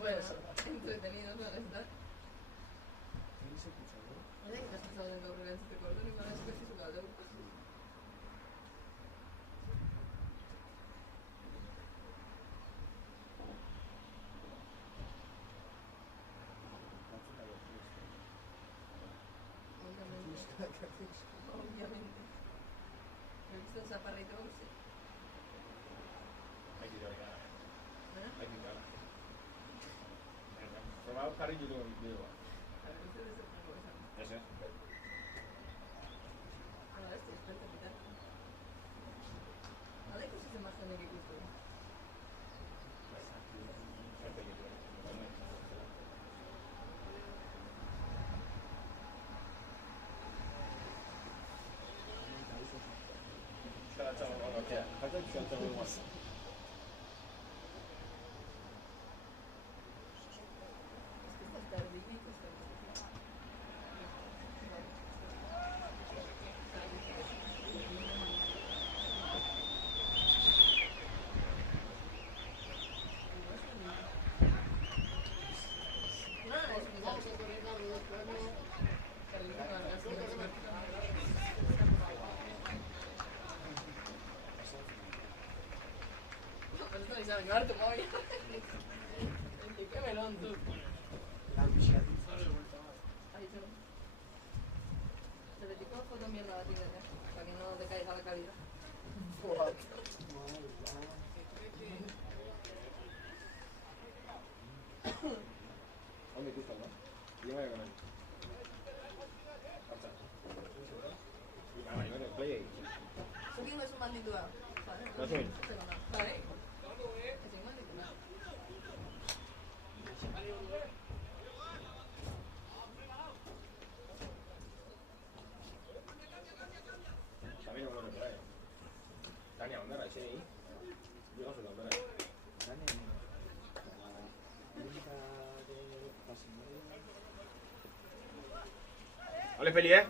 Bueno, entretenido suele estar. No sé qué estás hablando con el este corto ni con el este su calor. Obviamente. ¿Me he visto el chaparrito ese? Hay que ir a la cara. ¿Eh? Hay que ir a la cara. Formado cariño de video. A ver, este es el poco esa. Ese. No, este es perfecto, quitar. ¿Vale? ¿Qué es más grande que Cristo? 가장 귀엽다고 왔어. Es que esta está ridículo, esta llevar tu móvil. Qué melón tú. Ahí se ve. Le tipo foto mierda a la tienda para que no decaiga la calidad. ¿Dónde gusta, no? Yo me voy a ganar. Play. Suki no es un mal titular. No soy. Vale. Es un mal titular. También lo bueno trae. Dani, ¿dónde era ese ahí? Yo no sé dónde era. Ole, Feli, ¿eh?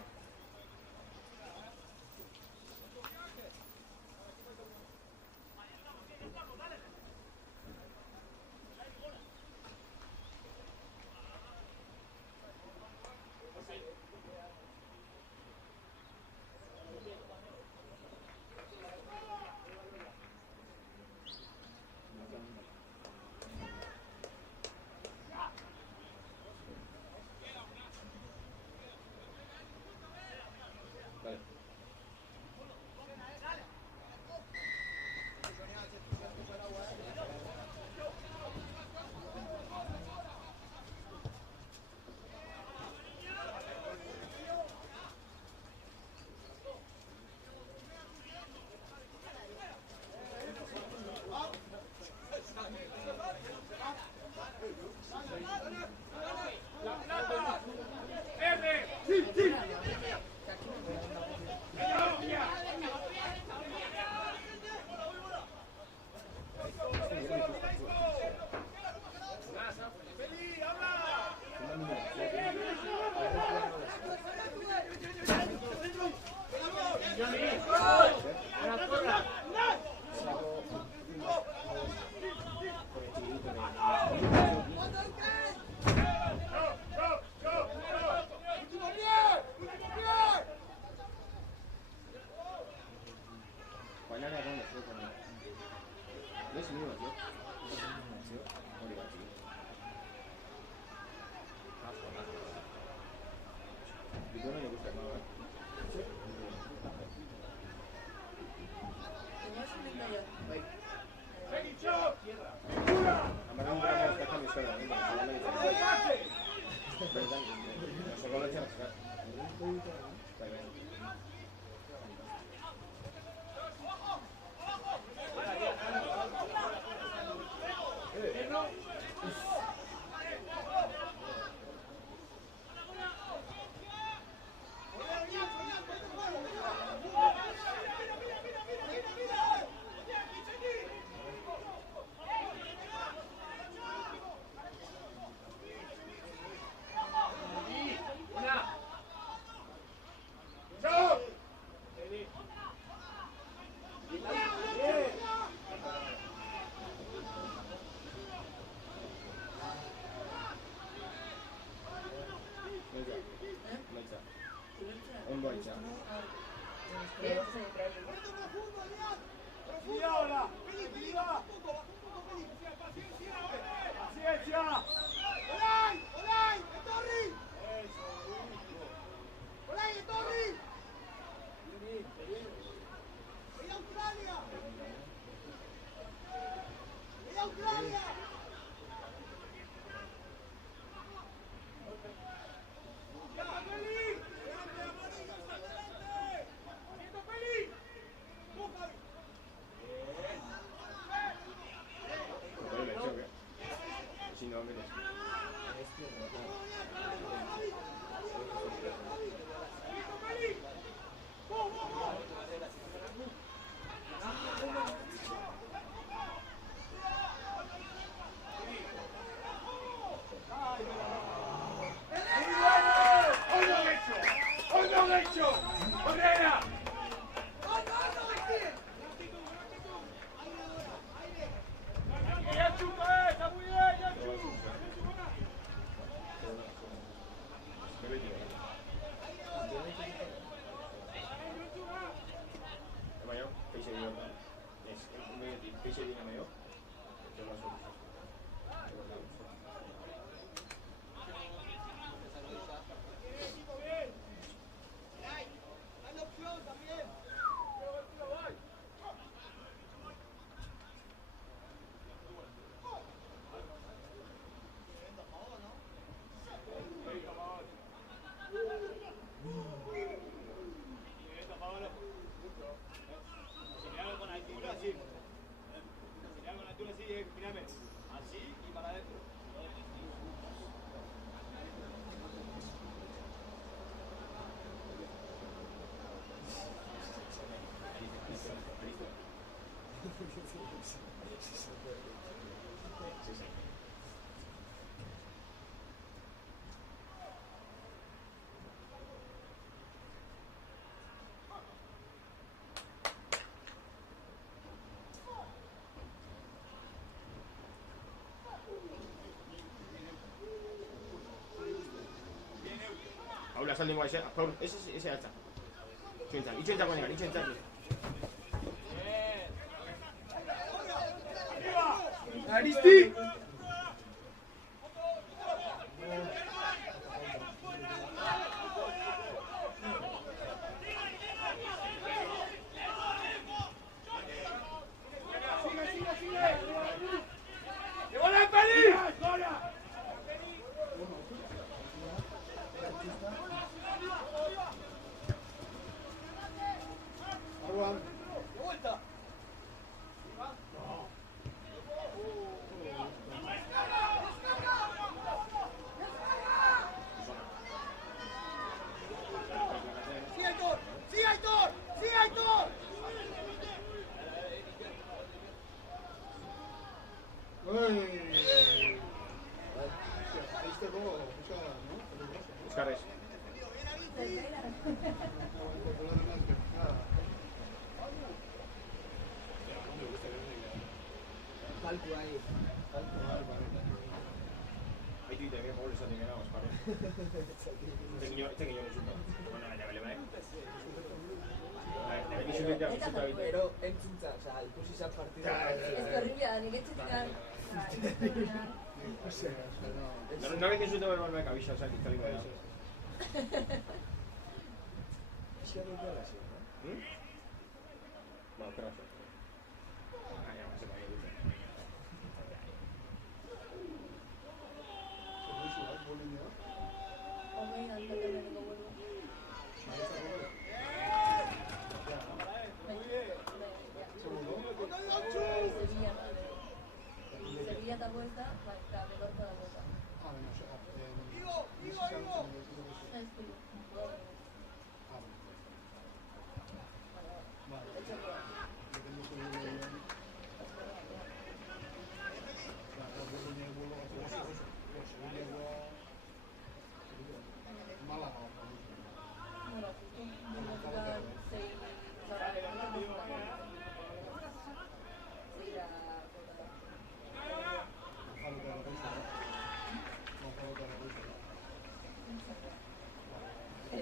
Noiz da? Eh? Noiz da? Zuretzea? Ondo haitza. Ahora, viva. Paciencia. Olay, Olay, Etorri. Eso, Olay, Etorri. ¡Ey, Australia! ¡Ey, Australia! ¡Ya, Peli! ¡Amarillo, adelante! ¡Quieto, Peli! ¡Busca! Joder, le he hecho, ¿qué? Si no, mires. Así y para adentro. Paula, saldi guay, Paula, ese altza. Itxo entzako negar, itxo entzako. Aristi! Eskarrez. Aitu ite, que gol esaten gara, Osparo. Este que yo no supo. Bueno, baina bele bai. Nahi zuten ja bizita bite. Pero entzuntza, oza, ikusi izan partida. Ez horribia, nire etxetik No que zuten berbar baik abisa, oza, iztaliko da. Ixia dut dela zi, no? Ba, okera zo. Ja, se bai egiten. Homei, antateneko vuelvo. Sevilla da vuelta, la pelota da vuelta.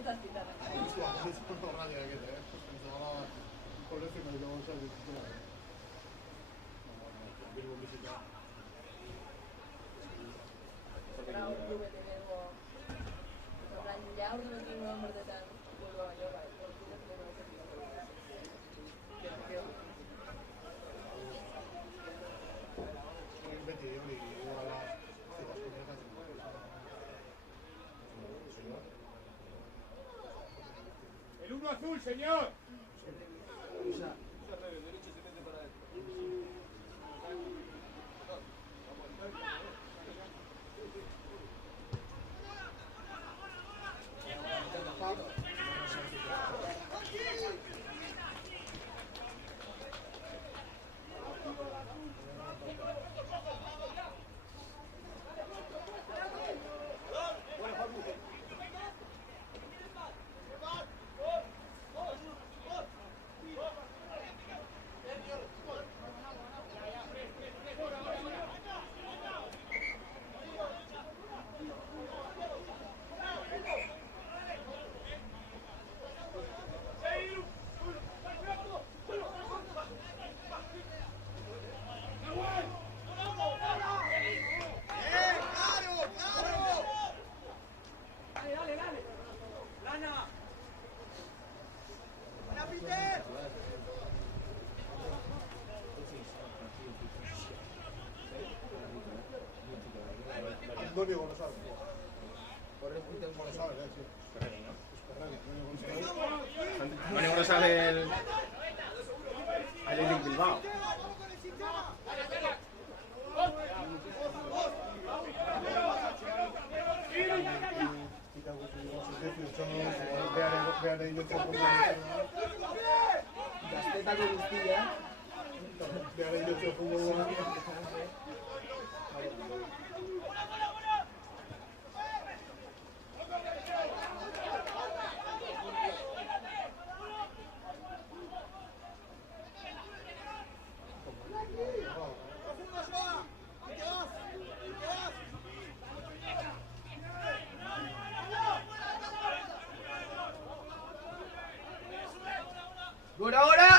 zazpitan. Hostia, ez ondo radio egite, Pensaba kolezio nahi dago zari zutela. Bilbo bizita. Era un club que tengo. En plan, ya un último nombre de tan. Vuelvo a llorar. Beti hori, iguala, zetas komunikatzen. El 1 azul, señor. Usa. Derecho se mete para adentro. Antonio González. Corre puta González, sí. Ferrari, ¿no? Antonio González. Bueno, no sale el Athletic Bilbao. Gaztetako guztia. Behar egin futbol. ¡Gora, gora!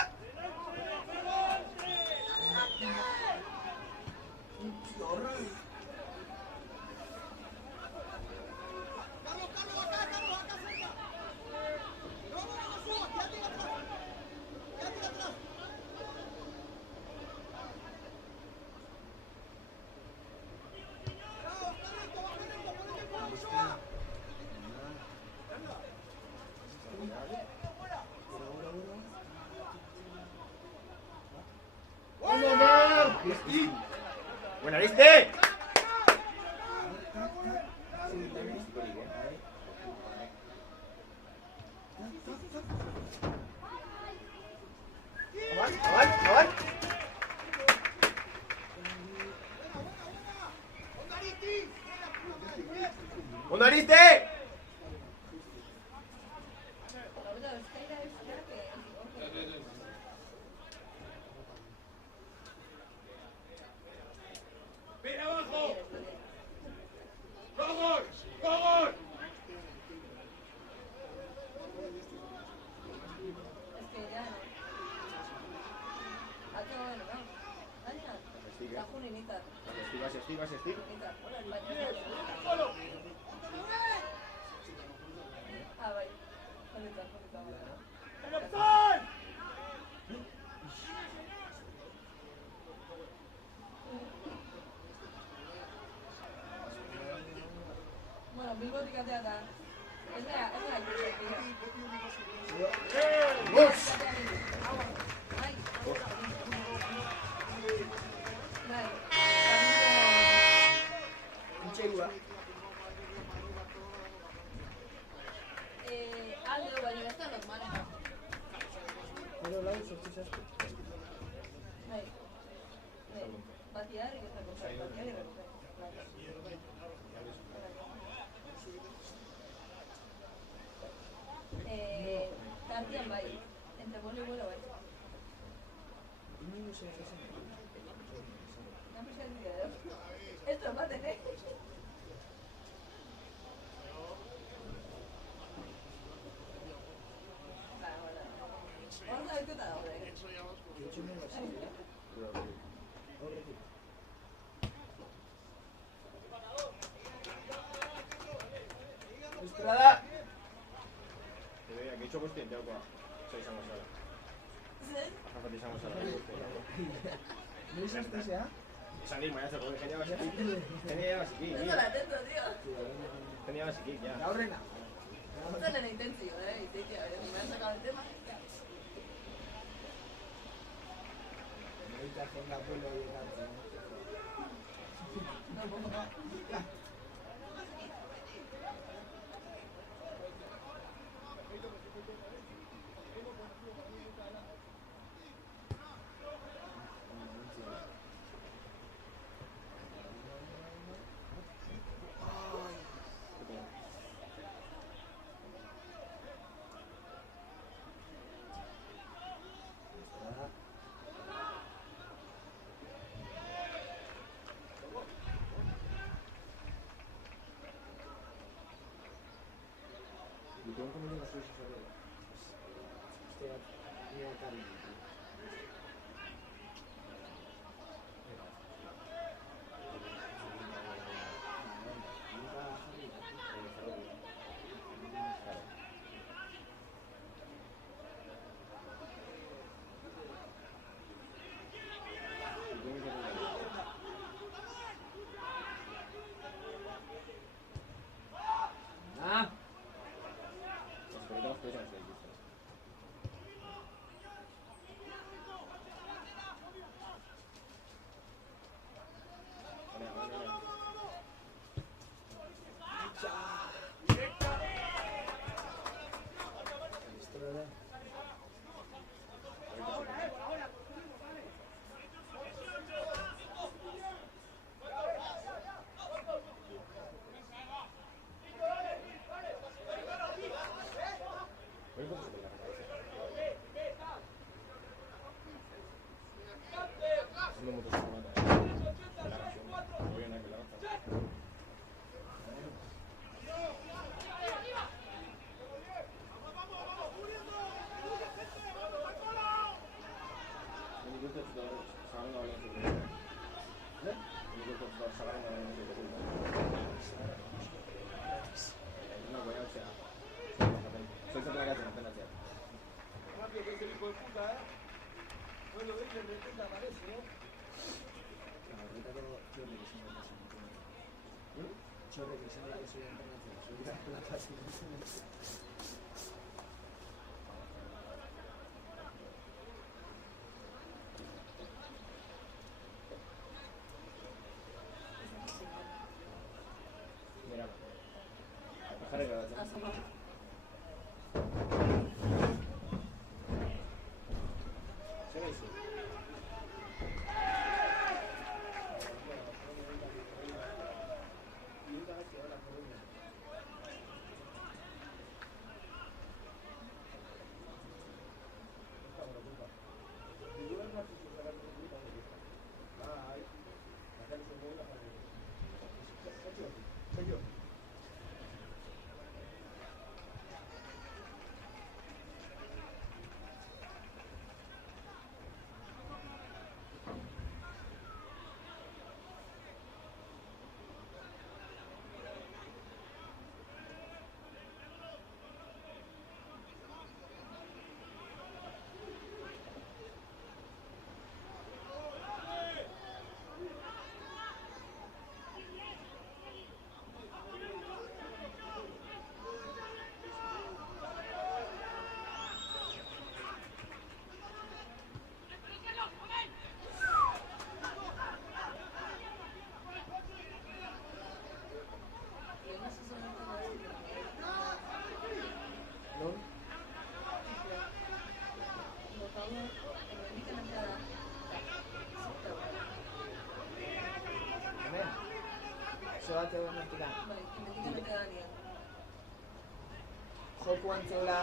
¡Buena, viste! ¡Onda, viste! ¡Ven abajo! ¡Vamos! ¡Vamos! Es que ya no. Hace bueno, ¿no? Anya, la juninita. Estigas. ¡Solo! Ah, vale. Junita. ¡Capitán! Bueno, Bilbotik atea da. Ez da ikusten, Ai, bai, Intxeirua. alde baino ez da normalena. Pero lau, sortzi zazpi. Bai, batiar eta batiar tartian bai, entre voleibolo bai. Inoiz ez zen. No me sale video. Esto es más de Zabalketa daude. Gehitxo nuen hasi dira. Horretik. Estrada! Gehitxo guztien jaukoa. Zoi izango zara. Zer? Azafat izango zara. Noiz hastezea? Esan nik maiatzeko genia basiki. Genia basiki. Ez dara atento, tío. Genia basiki, ja. Gaurrena. Esta es la intención, intención. Me han sacado el tema. Ahorita con la abuela y el gato. No, poco. ¿Y tú cómo llegas a eso? Hostia, mira Cari. Ah! Estrada. Rápido que ese hijo de puta, no lo dejen, de repente aparece, Ahorita todo chorre que se me pasa. Chorre que se me pasa internacional. Soy la plata así. Mira. Bajar el gato. Asoma. ¿Se ve eso? Se bat egon hartuta. Bai, independiente Daniel. Jokuan zeula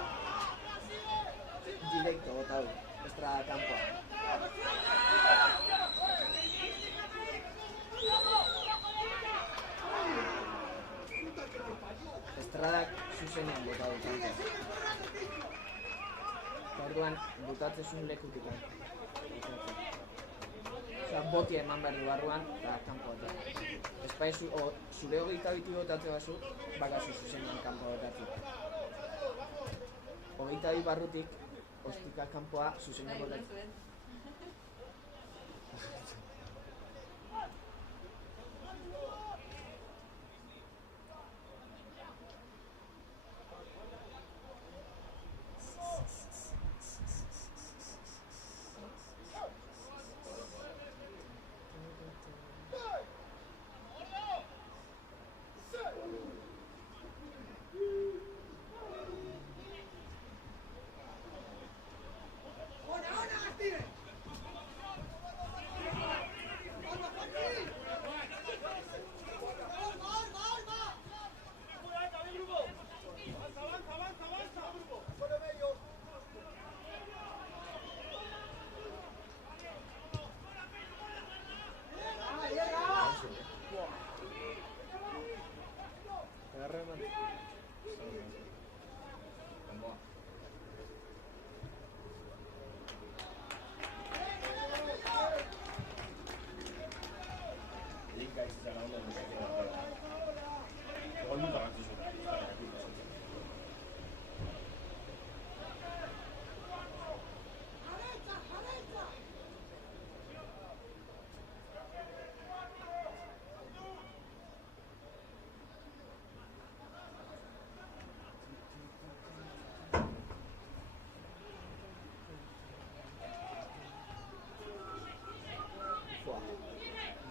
direkto botau, Estrada kanpoa. Estradak zuzenean botau kanpoa. Eta orduan, butatzezun lekutik. Osea, botia eman behar du barruan, eta kanpo botatzen. Espaizu, zure 22 botatze bazu, bakazu zuzenean kanpo botatzen. 22 barrutik, ostika kanpoa zuzenean botatzen.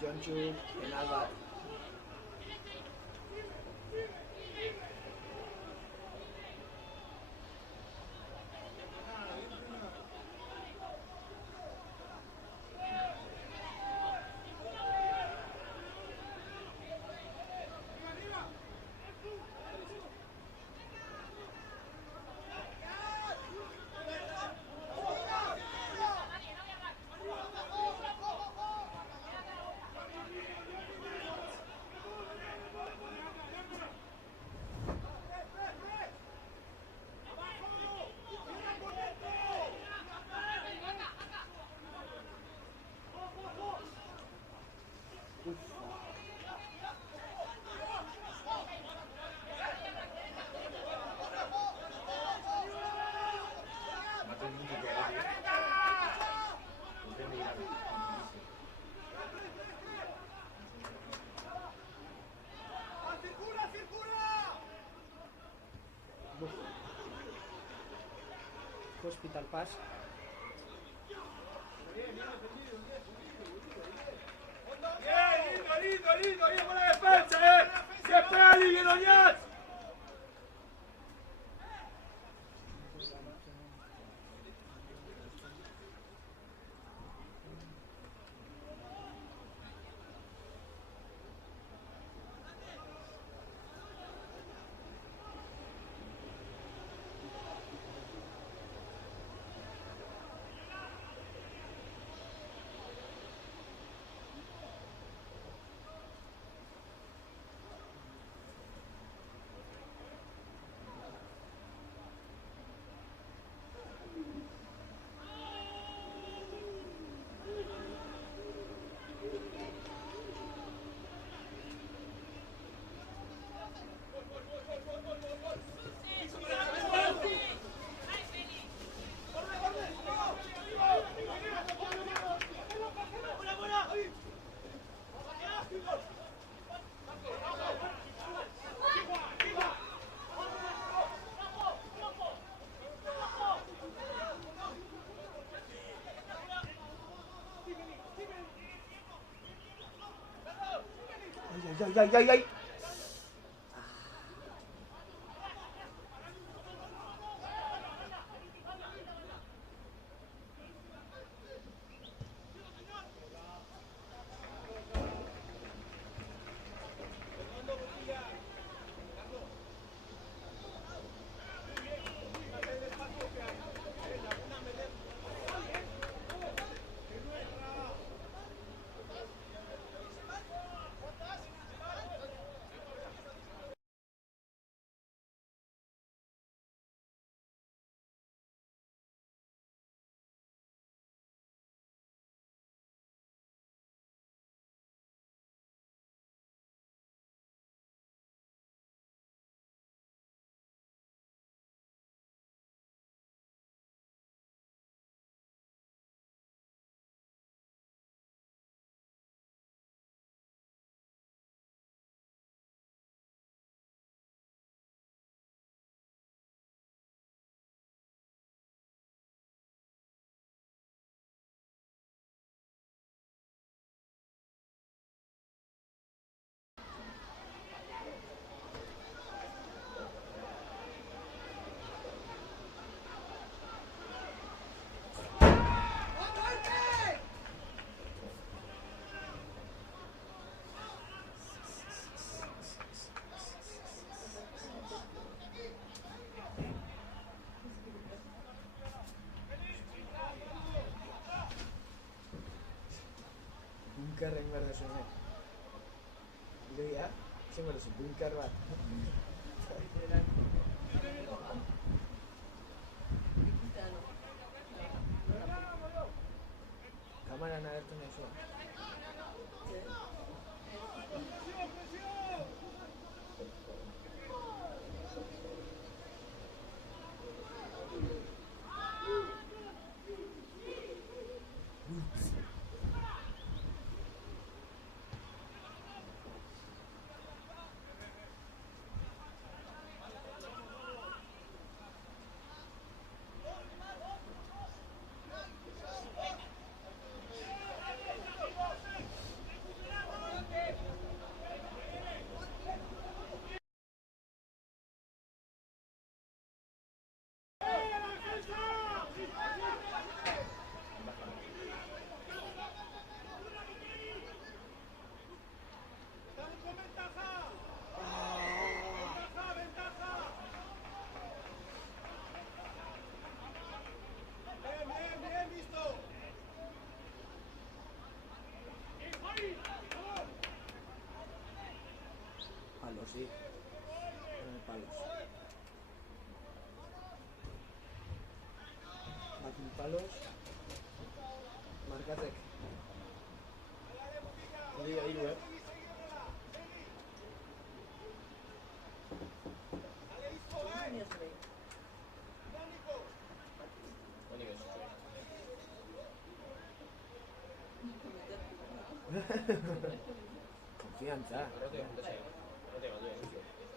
Jontxu, penal bat. Hospital Pass. Lindo, bien buena defensa, siempre alguien, Oñaz. Ay. bunkerren behar duzune. Irudia, zen behar duzu, bunker bat. Gitano. Kamaran agertu nahi zuen. Palos, sí. Palos. Bakin palos. Markatek. Hori da hiru, Konfiantza.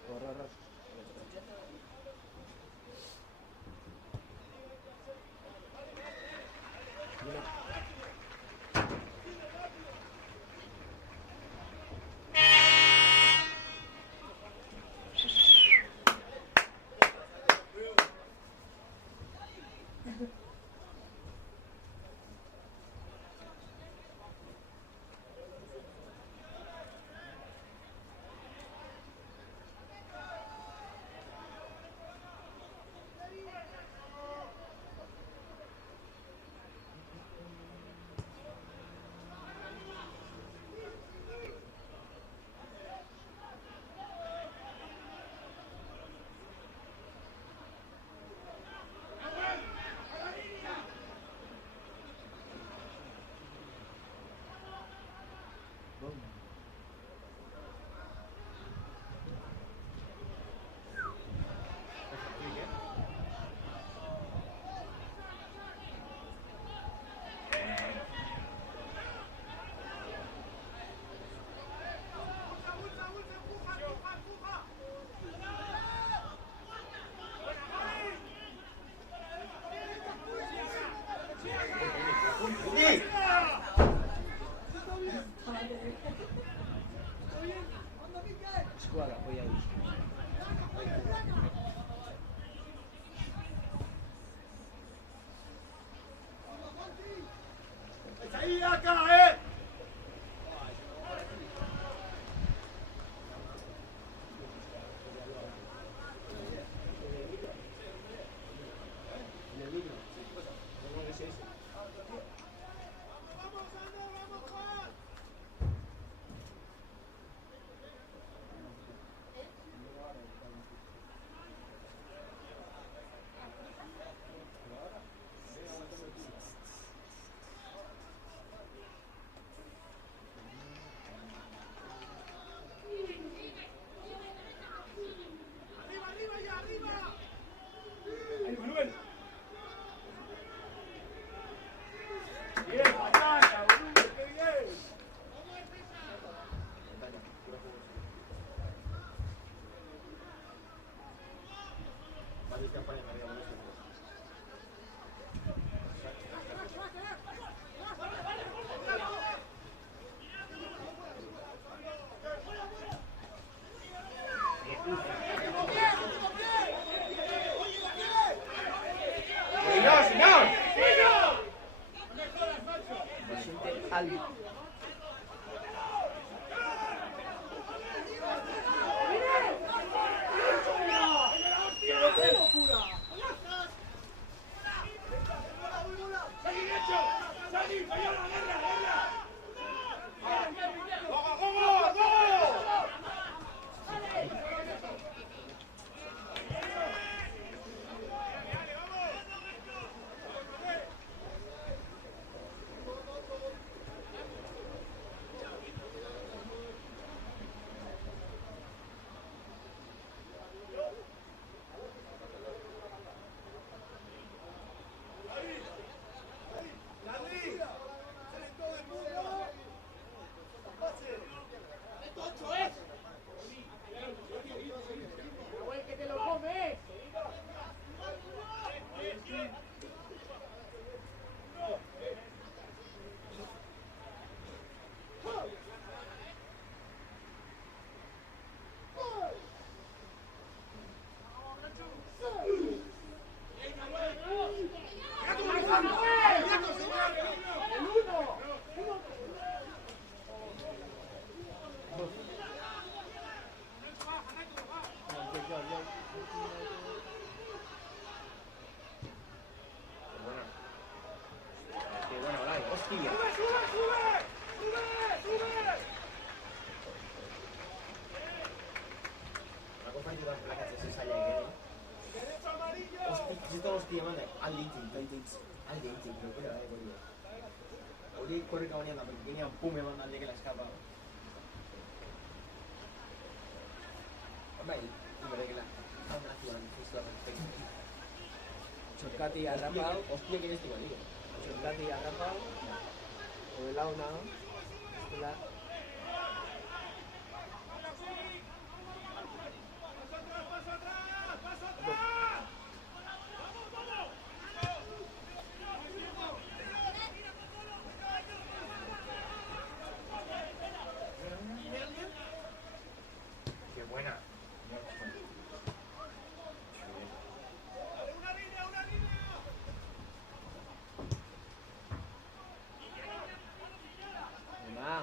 Horra. Eskuala, voy ahí. ¡Ahí acá, Albi. Hostia. La cosa ayuda a placas de esa ya que Hostia, hostia, mana. Al-Dintin, pero espera, coño. Oli corre cabañando, porque tenía un pume mandando que la escapa. Hombre, no me que la nacional es la perfecta. Chocati atrapado. Hostia, ¿quién es tu amigo? Chocati atrapado. O de lado nada. La... Qué buena. Buena.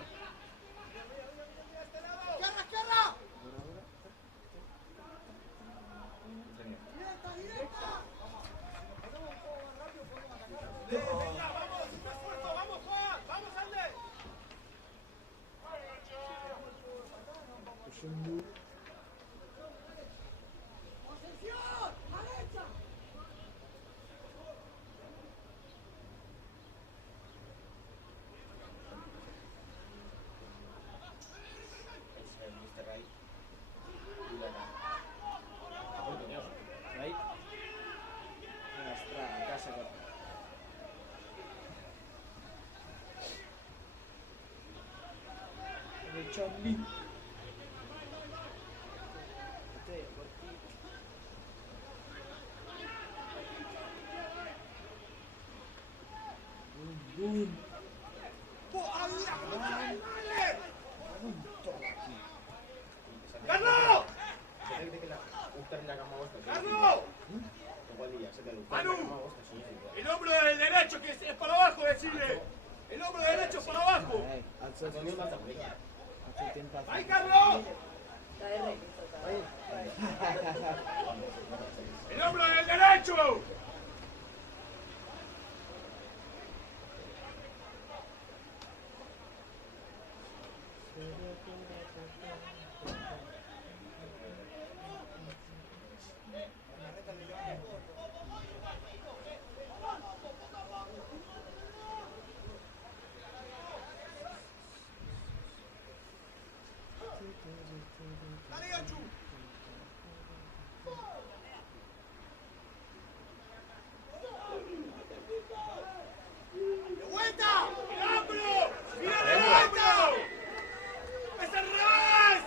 Mr. Ray. Ahí. Nuestra casa. El Chambi. Boom. ¡Carlos! ¡Carlos! ¡Manu! El hombro del derecho que es para abajo, decirle. El hombro derecho para abajo. Hace tiempo. ¡Ahí, Carlos! La R que está. El hombro del derecho. Dale, Ganchu. ¡De vuelta! ¡El hombro! ¡Mira el hombro! ¡Es el revés!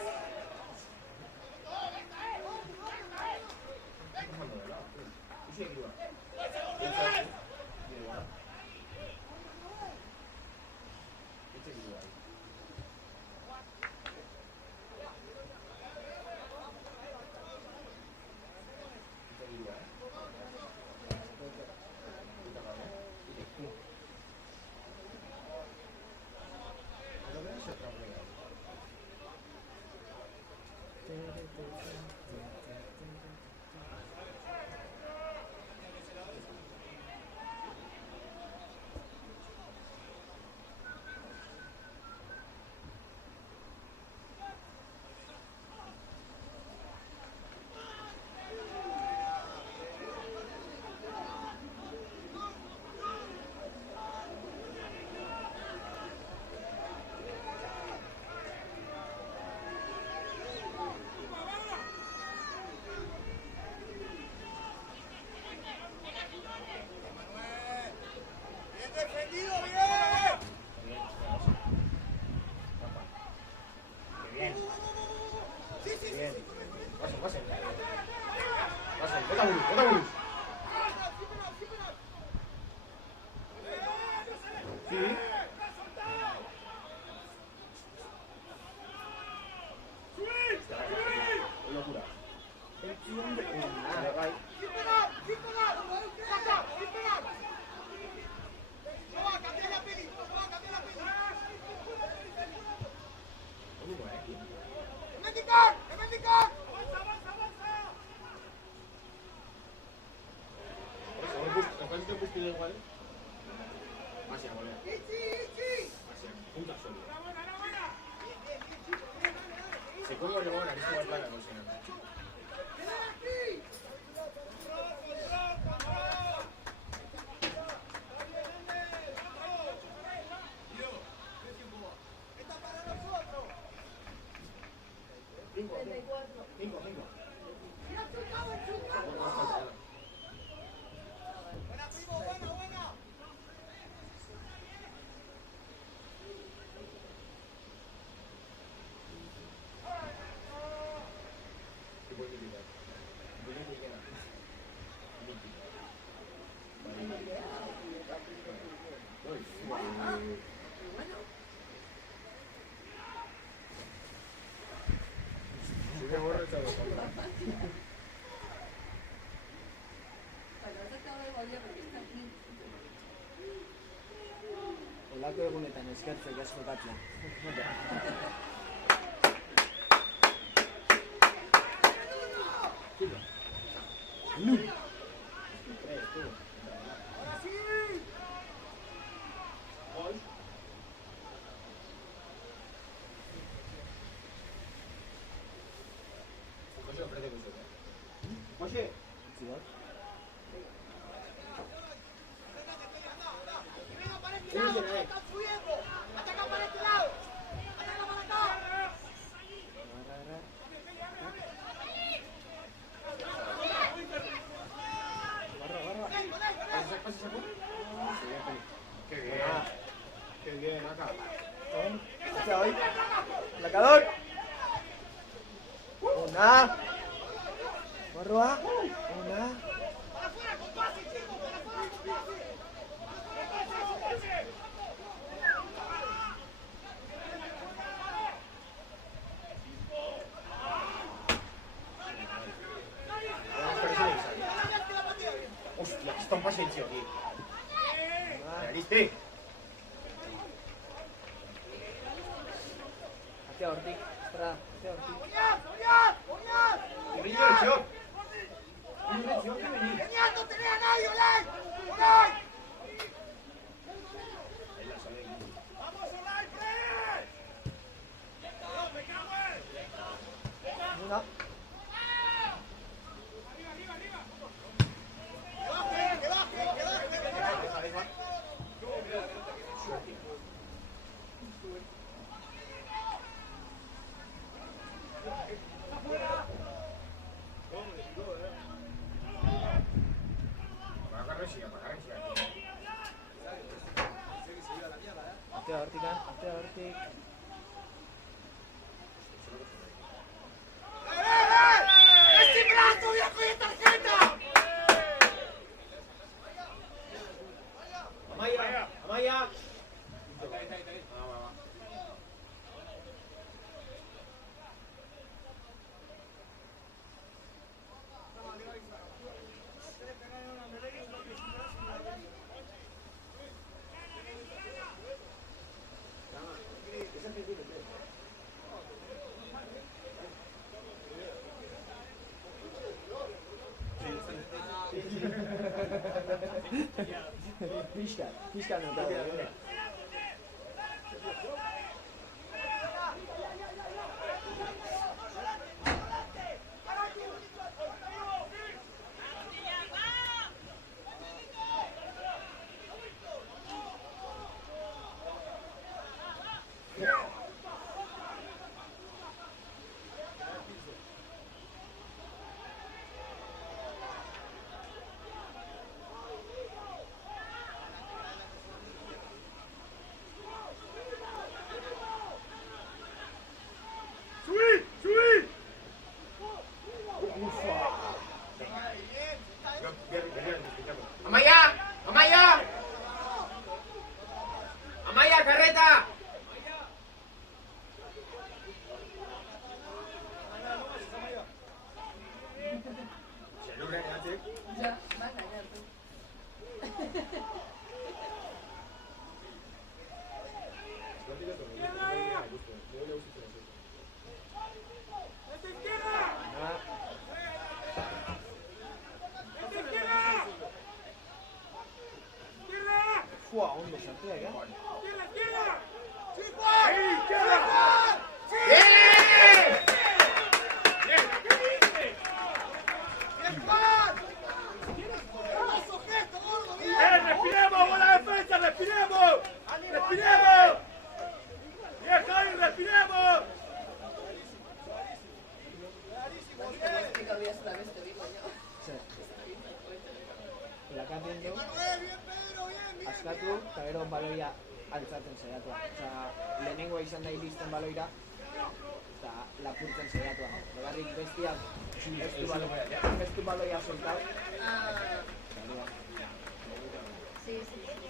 ¡Bien defendido, bien! Qué bien. Sí, sí, sí, Bien. sí. Pasa. Bota Bulus. Sí. Qué locura. ¡Sin pegar! ¡Saca! ¡Sin pegar! ¡No va! ¡Cambia la peli! ¡No va! ¡Cambia la peli! ¡Me quitar! ¡Avanza! ¿Cuánto tiempo estoy igual? Más ya, volver. ¡Sí! Pongo le bona, arizko bat plana gozena. Cinco. Olako egunetan eskertzek ez jokatzea. Oye, qué bien, acá. Hasta hoy. Placador. Una. Barroa. Una. Hostia, que está un paseo, tío. ¿Viste? Hacia Ortiz. Espera, hacia Ortiz. Que vení el shock. Que vení. ¡No tenés a nadie, Olay! ¡Vamos, Olay, Fred! ¡Me cago en! Una. Hacia Ortiz, hacia Ortiz. ¡Este brazo, viejo, de tarjeta! Amaya. Pixka notado. Amaya, carreta. Ya, van a ganar. Fua, ondo sartu da, ¡Izquierda! ¡Sí! atendu, askatu, eta gero baloia altzatzen saiatua. Osea, lehenengoa izan da iristen baloira, eta lapurtzen saiatua. Begarrik bestiak ez du baloia soltau. Ah, Orduan, sí, sí, sí.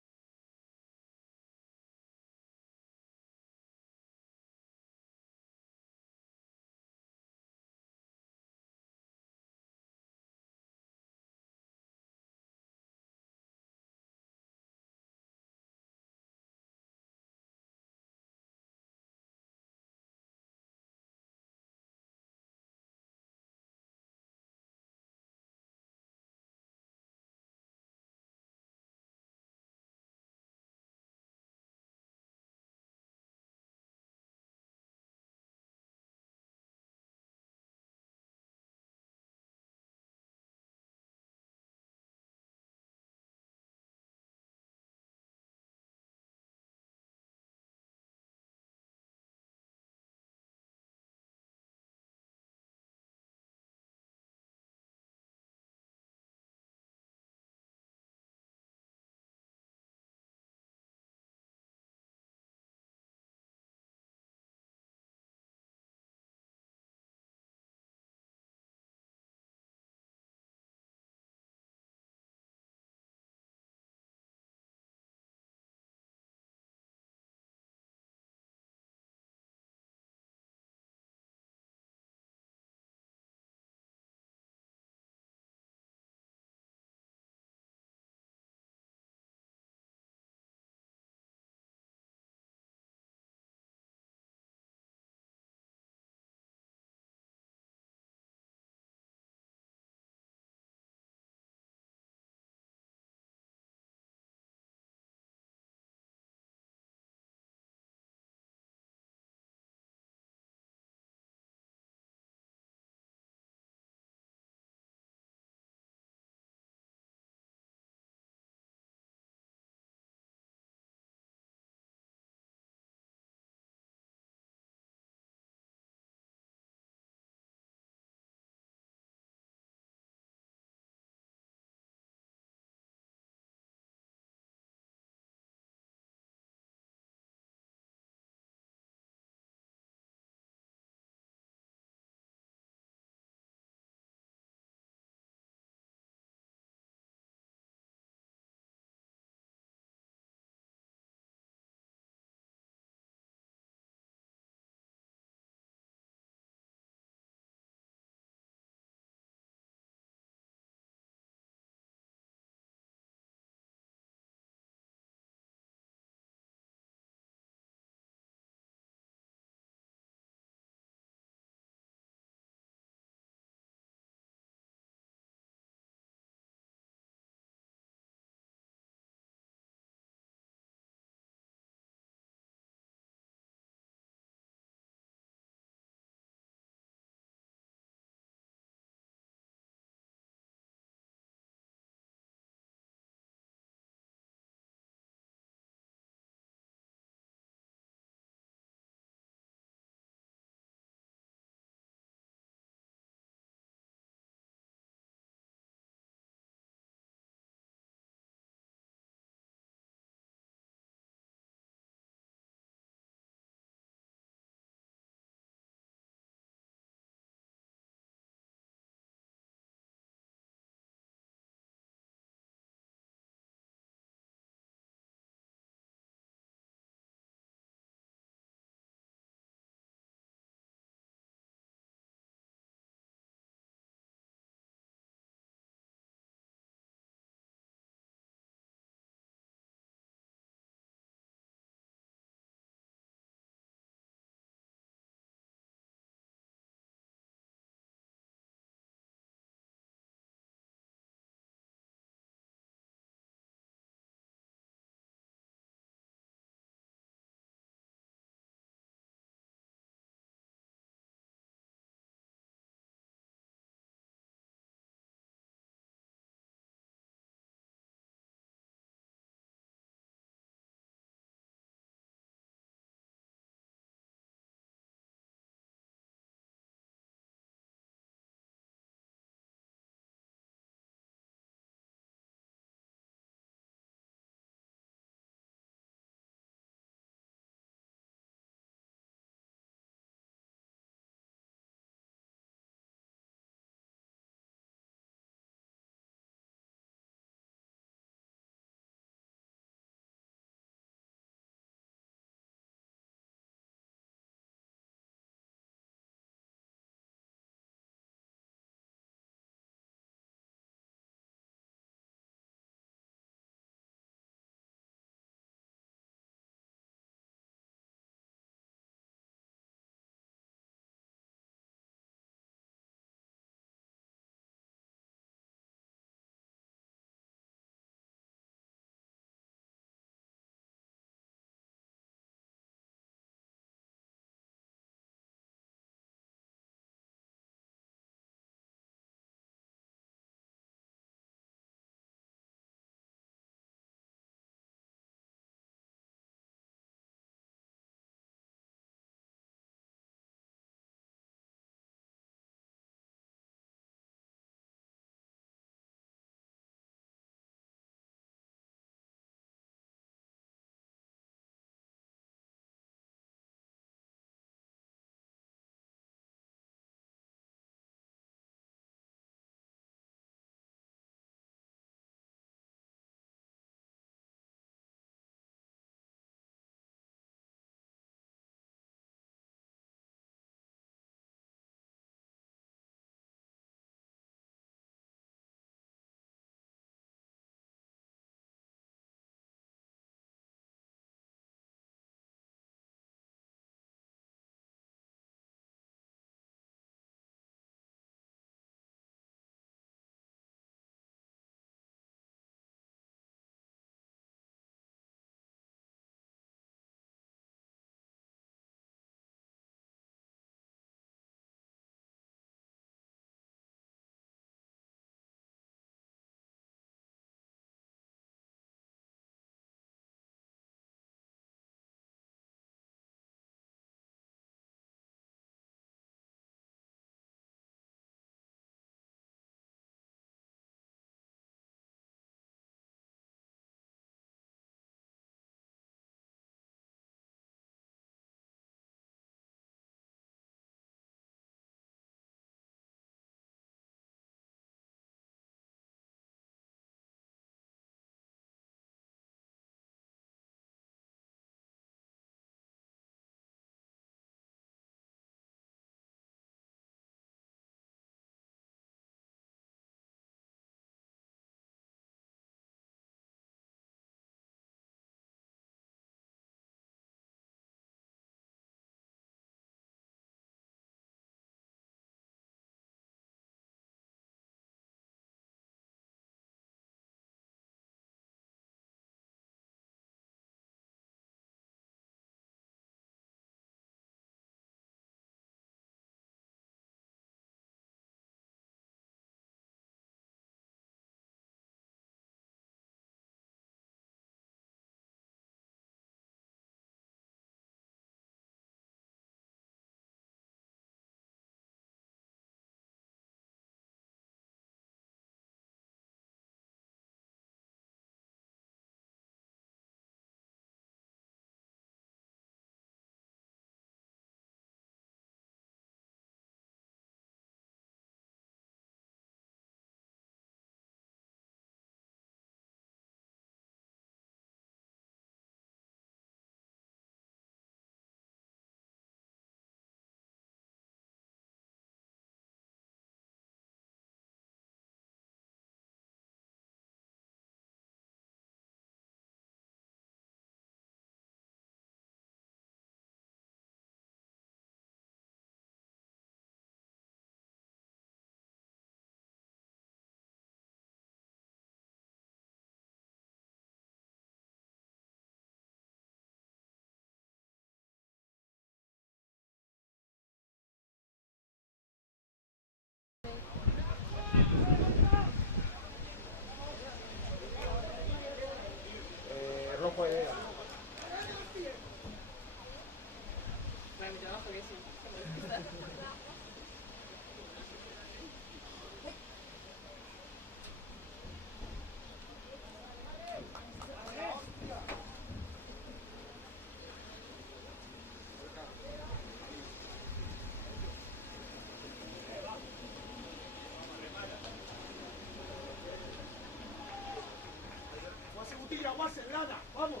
más en lana, vamos.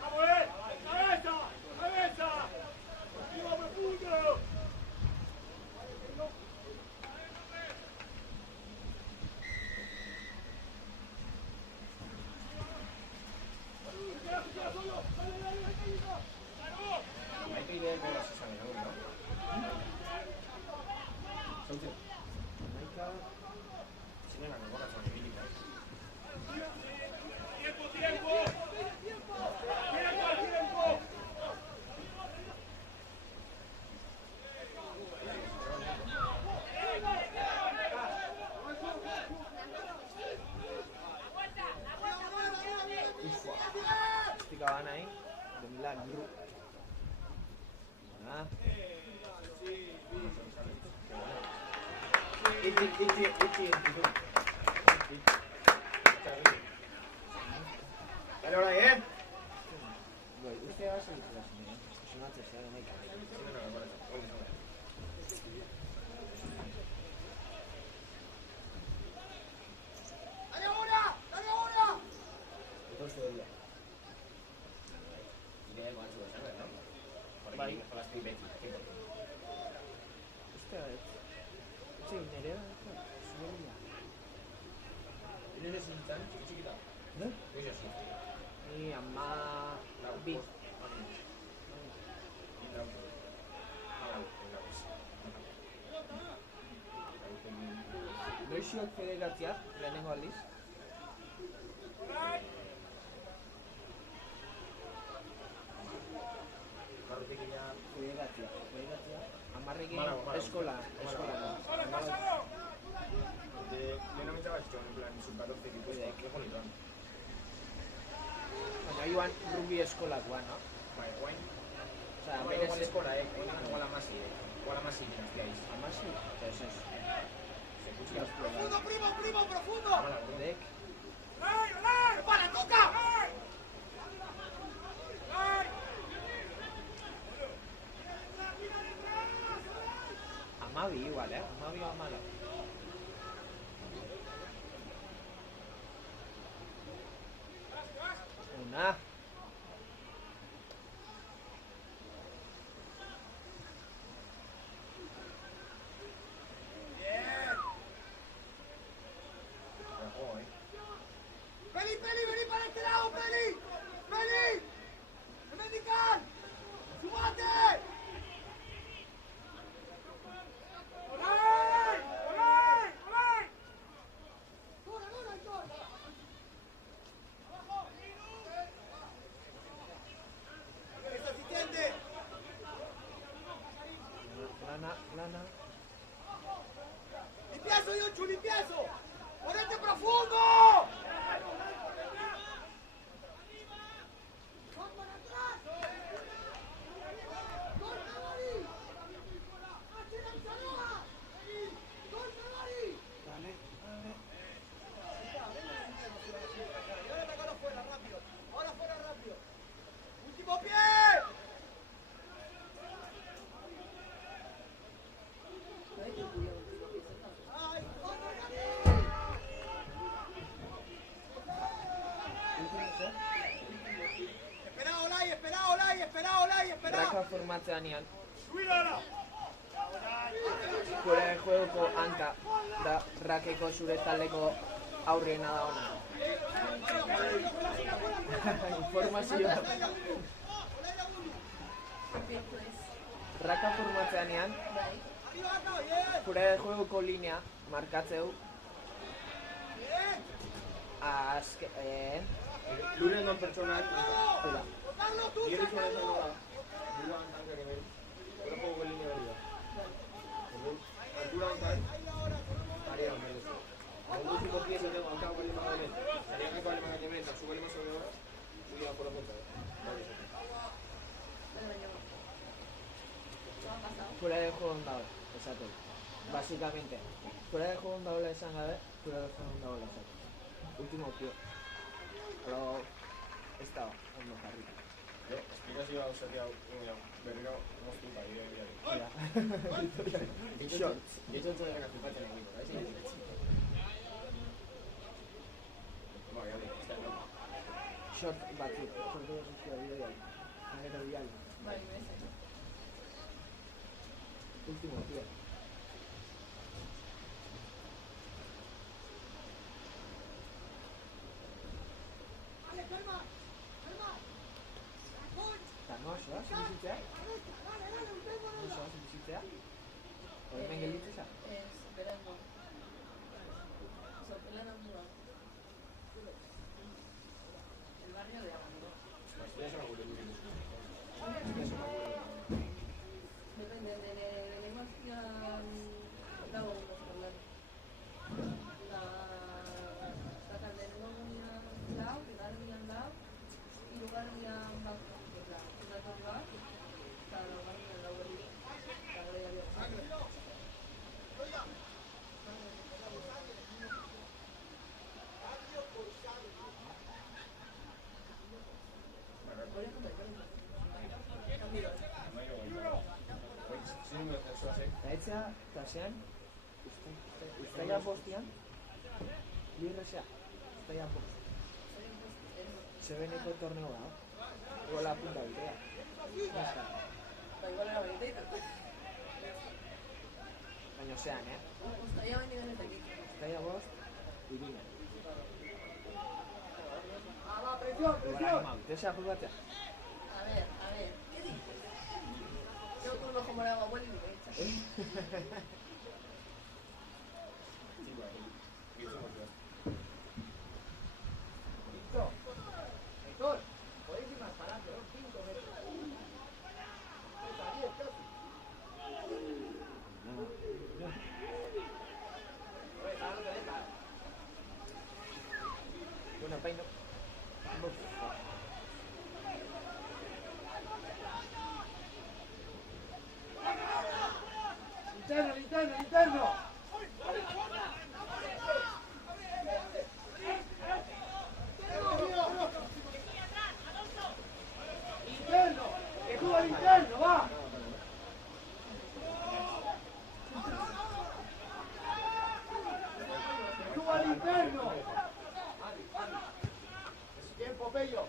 ¡Vamos, ¡cabeza! ¡Cabeza! ¡Arriba profundo! Maite idea de las examen, ¿no? Sautzen. Maika... Ziren gana, gora zan, ebilita. ¡Tiempo, tiempo! ¡Tiempo, tiempo! Ficaban ahí, de milagro. Ah, Dale ahora, bai, uste va a salir la señora. Sunatzen zera, maika. Entonces todo el día. Idea de batzuk esan, ¿no? Bai. Jolaztik beti, 100%. Uste, etxe nerea, zuelia. Inen ez zintzen, txikita? Ne? Goiz hasi. Ni ama... bi. Noizioak federatziak, lehenengo aldiz. Federatzia. Amarrekin eskola. Lehen amintza bat zitzen, en plan, sub-14 gipuzkoa, que bonito. Baina joan rugby eskolakoa, no? Bai, guain. Osea, Igual berez eskola, igual amasi, dinastíais. Amasi? Ez. Se escucha. ¡Profundo, primo, profundo! Dek. ¡Para, toca! Amabi igual, Amabi o amala. Una. ¡Peli, vení para este lado, Peli! ¡Peli! ¡Dominican! ¡Sumate! ¡Olay! ¡Es asistente! Lana. ¡Limpiazo, Yonchu, limpiazo! ¡Ponete profundo! ¡Último pie! Espera! Raka formatzean ian. ¡Cuídala! Fuera de juegoko hanka da rakeko zure taldeko aurriena da ona. Informazioa. Raka formatzean ian, fuera de juegoko linea markatzeu. Lunen non pertsonak, Hola. gero izan ez dago da, buruan tankak hemen, gero juego linea hori da. Altura hontan, ari da hontan duzu. Cuando último pie se tengo acá, vale más hemen, salía acá, vale más hemen, eta zu vale más sobre ahora, zuri da por la punta, Fuera de juego dago, esatu. Básicamente, fuera de juego dago esan gabe, fuera de juego dago esatu. Último pie. Pero, ez da, ondo jarrita. esplikazioa usatia berriro moztuta, bideari. Ja. Shorts. Dicho entzun errak azpipatzen egin, da? Ba, gari, ez da, no? short batzuk, sortu guztia bideoa. Gero bidali. Bai, beste. Último, tío. Eta noa zoaz, bizitzea? Noa zoaz, bizitzea? Hemen gelditu za? Ez, berango. Sopelana muda. El barrio de Abando. Depende, de Lemazpian dago unos problemas. La Calderón lau, Bigarrian lau, Hirugarrian bat, Unator bat, eta Laugarrian lau berri. Eta gero ya Eta etzea, eta zean, ustaia bostian, lirrezea, ustaia bost. Zebeneko torneo da, gola punta bitea. Ba, igual era baita. Baina zean, Ustaia baina genetik. Ustaia bost, irina. Presión, Igual presión. animau, desea jugatzea. A ver, ¿qué dices? Yo con un ojo morado abuelo y me echa. Listo. Héctor, podéis ir más para adelante, ¿no? 5 metros. Está 10 casi. Bueno, peino. Interno, interno, interno. Interno, que juega el interno, va. Que juega el interno. Tiempo, Pello.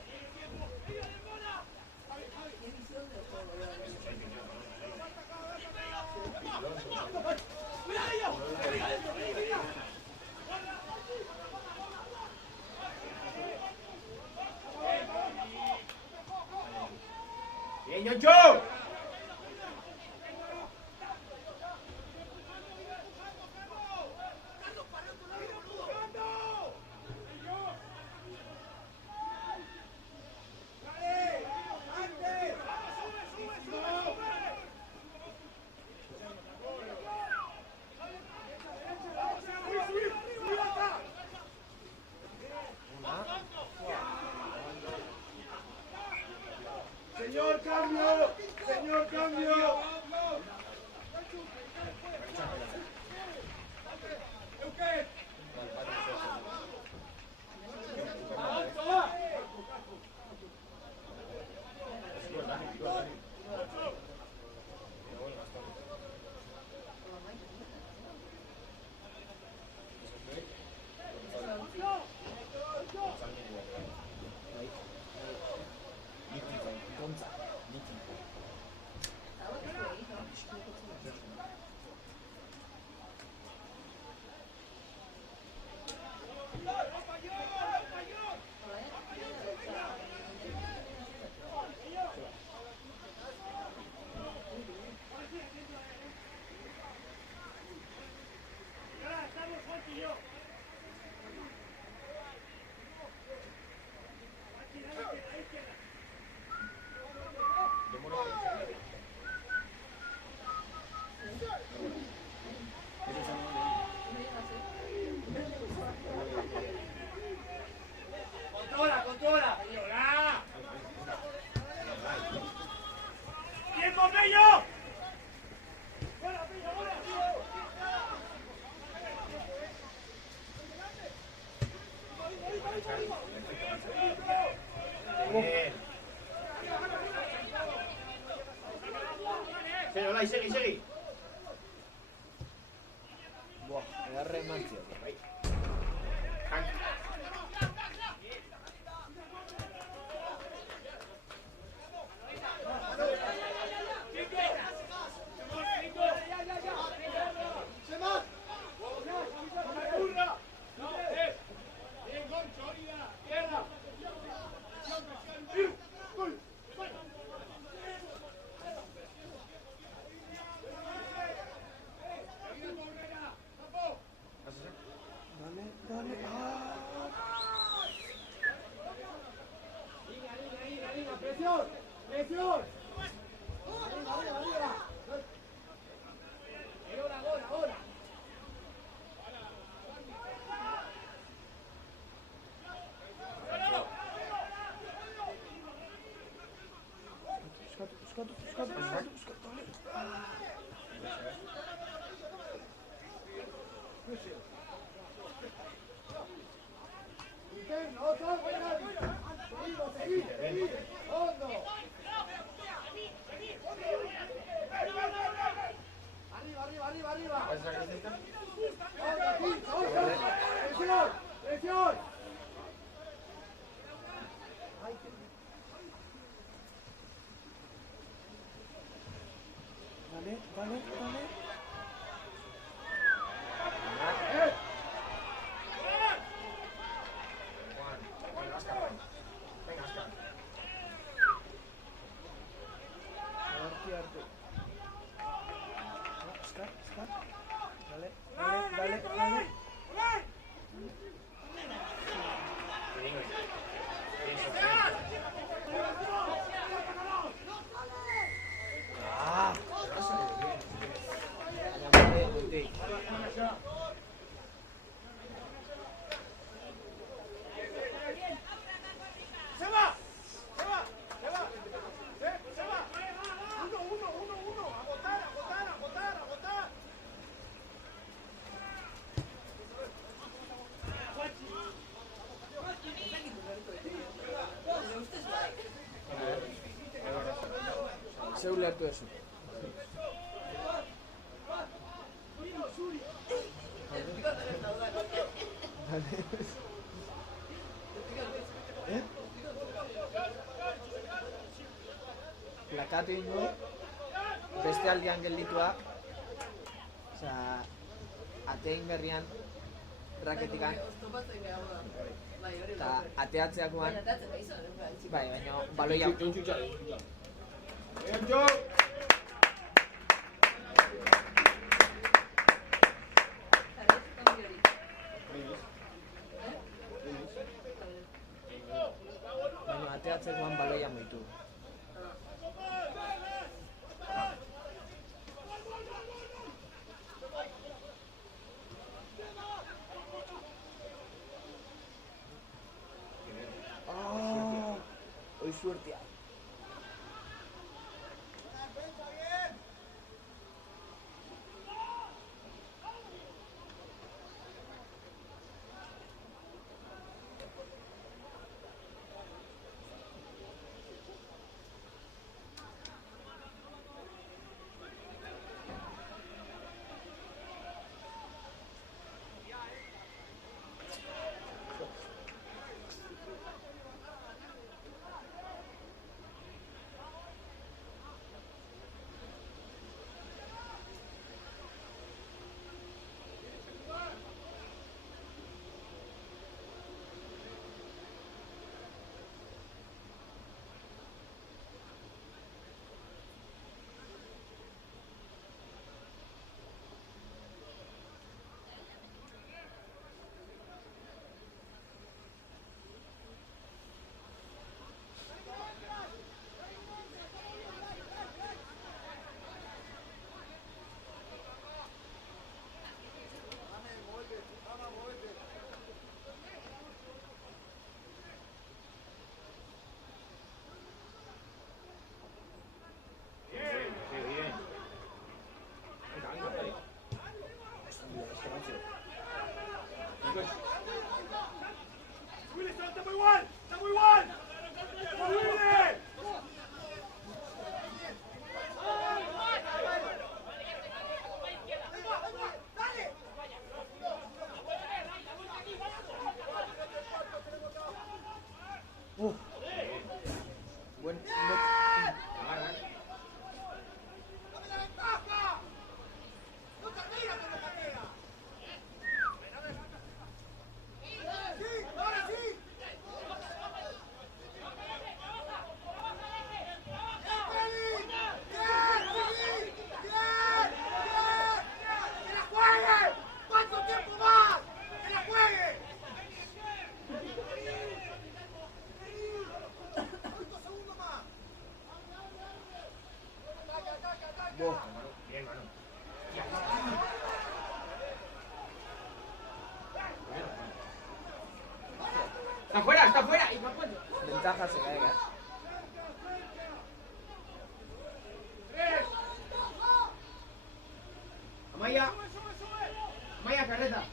¿Qué visión de juego? ¡Bien, Ñoncho! Señor, cambio. Señor, cambio. Controla, controla. ¡Tiempo, Pello! Bien. Seguí, Olai, seguí, seguí. Buah, agarre mantzio. presión, presión. Arriba, arriba, arriba. Ahora, ahora, ahora. Interno, otro, seguimos, seguimos, hondo. Arriba, arriba, arriba, arriba. Hondo, quinto, hondo. Presión, presión. Ay, qué Vale, vale, vale. Juan, venga, Oscar, venga, Oscar. Arte. Oscar. Vale, vale, vale. Ah, llámale, Guti. ¡Se va! ¡Se va! ¡Se va! ¡Se va! ¡Uno! ¡A botar! Zeu ulertu ezu. Plakatu ingo, beste aldean gelditua, osea, atein berrian, raketikan, eta ateatzeakoan, bai, baina baloia... Baina ateatzekoan baloia moitu. Hoy suertea. y me acuerdo. Ventaja se caiga. Amaya. Amaya, carreta.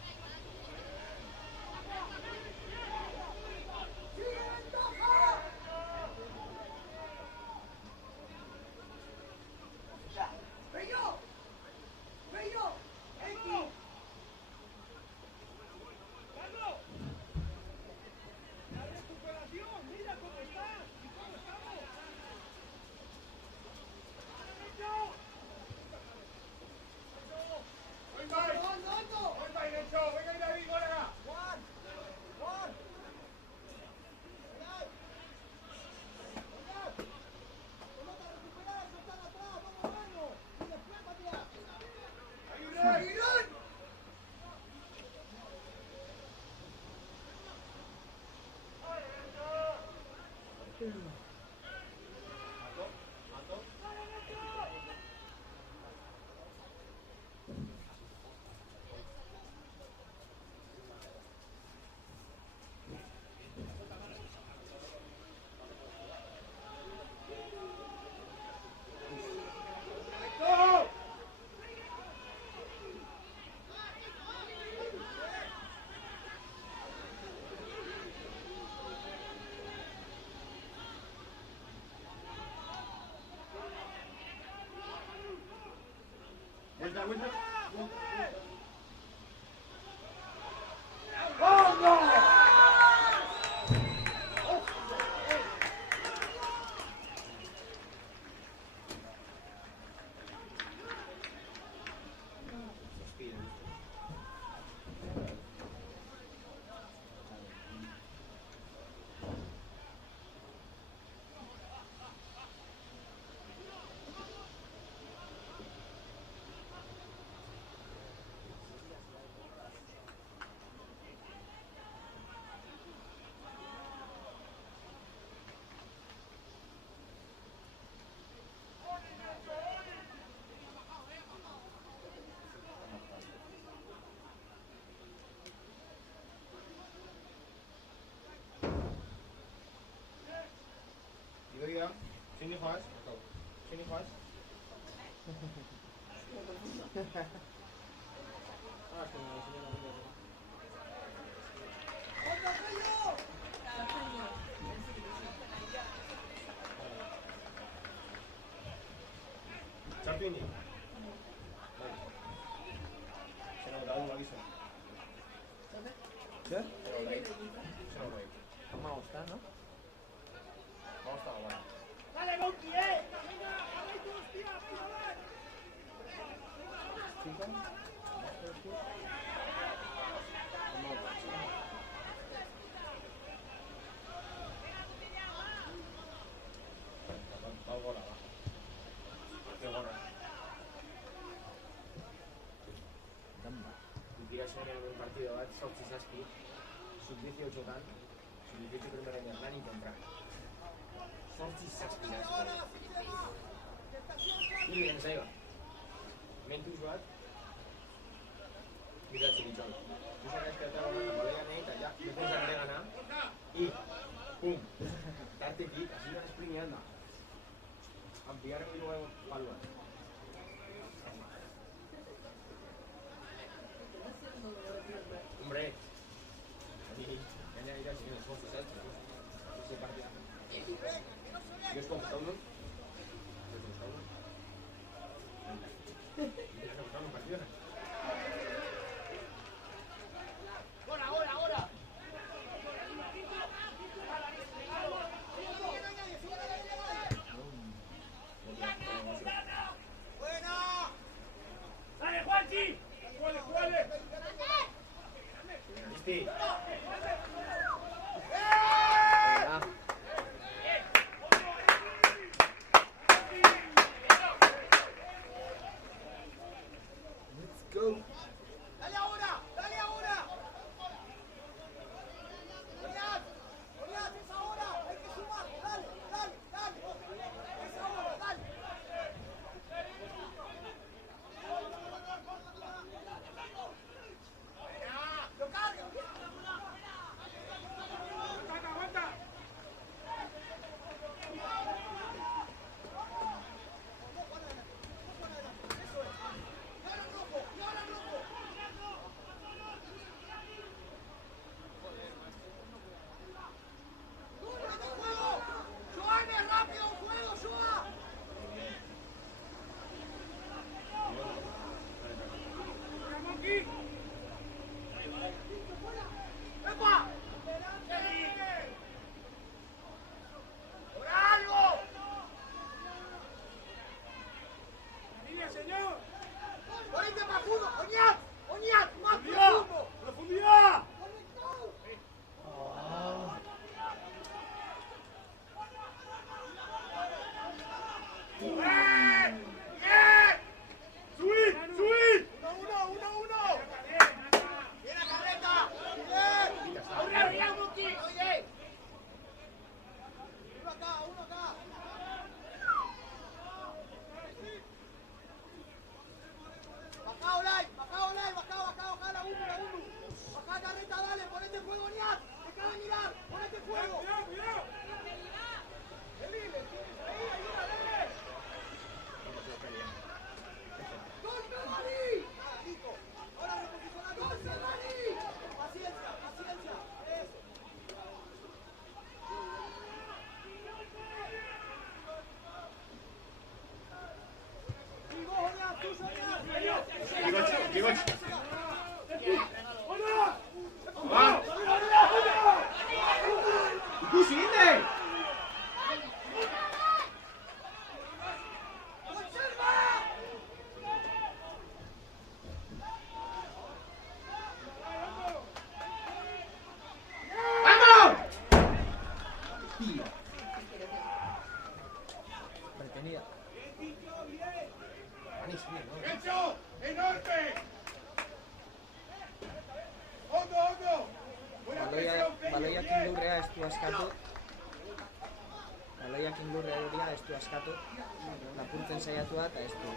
Vuelta. Idoia, sini fast. Sini fast. Satu ini. Saya nak tahu lagi sah. ¿Qué? Saya nak tahu. Vamos a no? Vamos a ahora. ¡Dale, Monty, ¡Venga, abajo, hostia! ¡Vais a ver! Vamos ahora. Qué bueno. Y quieras ser en un partido de Sochi Saski, sub-18 tan, sub-18 primera de Hernán y contra. Sochi Saski, y bien, se iba. Mentus bat, mira el chilichón. Tú sabes que te lo van a neta, ya, me tienes que ganar. Y, pum, darte clic, así lo sprint y anda. Ampliar y luego evaluar. Hombre, ya irá sin el esfuerzo, ¿sabes? Ese partido. ¿Yo os contesto uno? ¿Te has un partido? ¡Ahora! ¡Dale, Juanchi! ¡Jugale! ¿Viste? Venga. Let's go. ¡Dale ahora! ¡Goliat, es ahora! ¡Hay que sumar! ¡Dale! ¡Es ahora, dale! ¡Lo carga! mirar! ¡Ponete fuego! ¡Cuidado! ¡Gol, Dani! ¡Ahora reposiciona! ¡Gol, Dani! ¡Paciencia, paciencia! ¡Eso! ¡Y vos, Oñaz, tú, Oñaz! Digochi. ikusi inde! ¡Vamos! Tío. Retenida. ¡Hecho! ¡Enorme! ¡Ondo! ¡Buena presión, Baloiakin lurrea ez du askatu. Baloiakin lurrea ez du askatu. Lapurtzen saiatua eta ez du.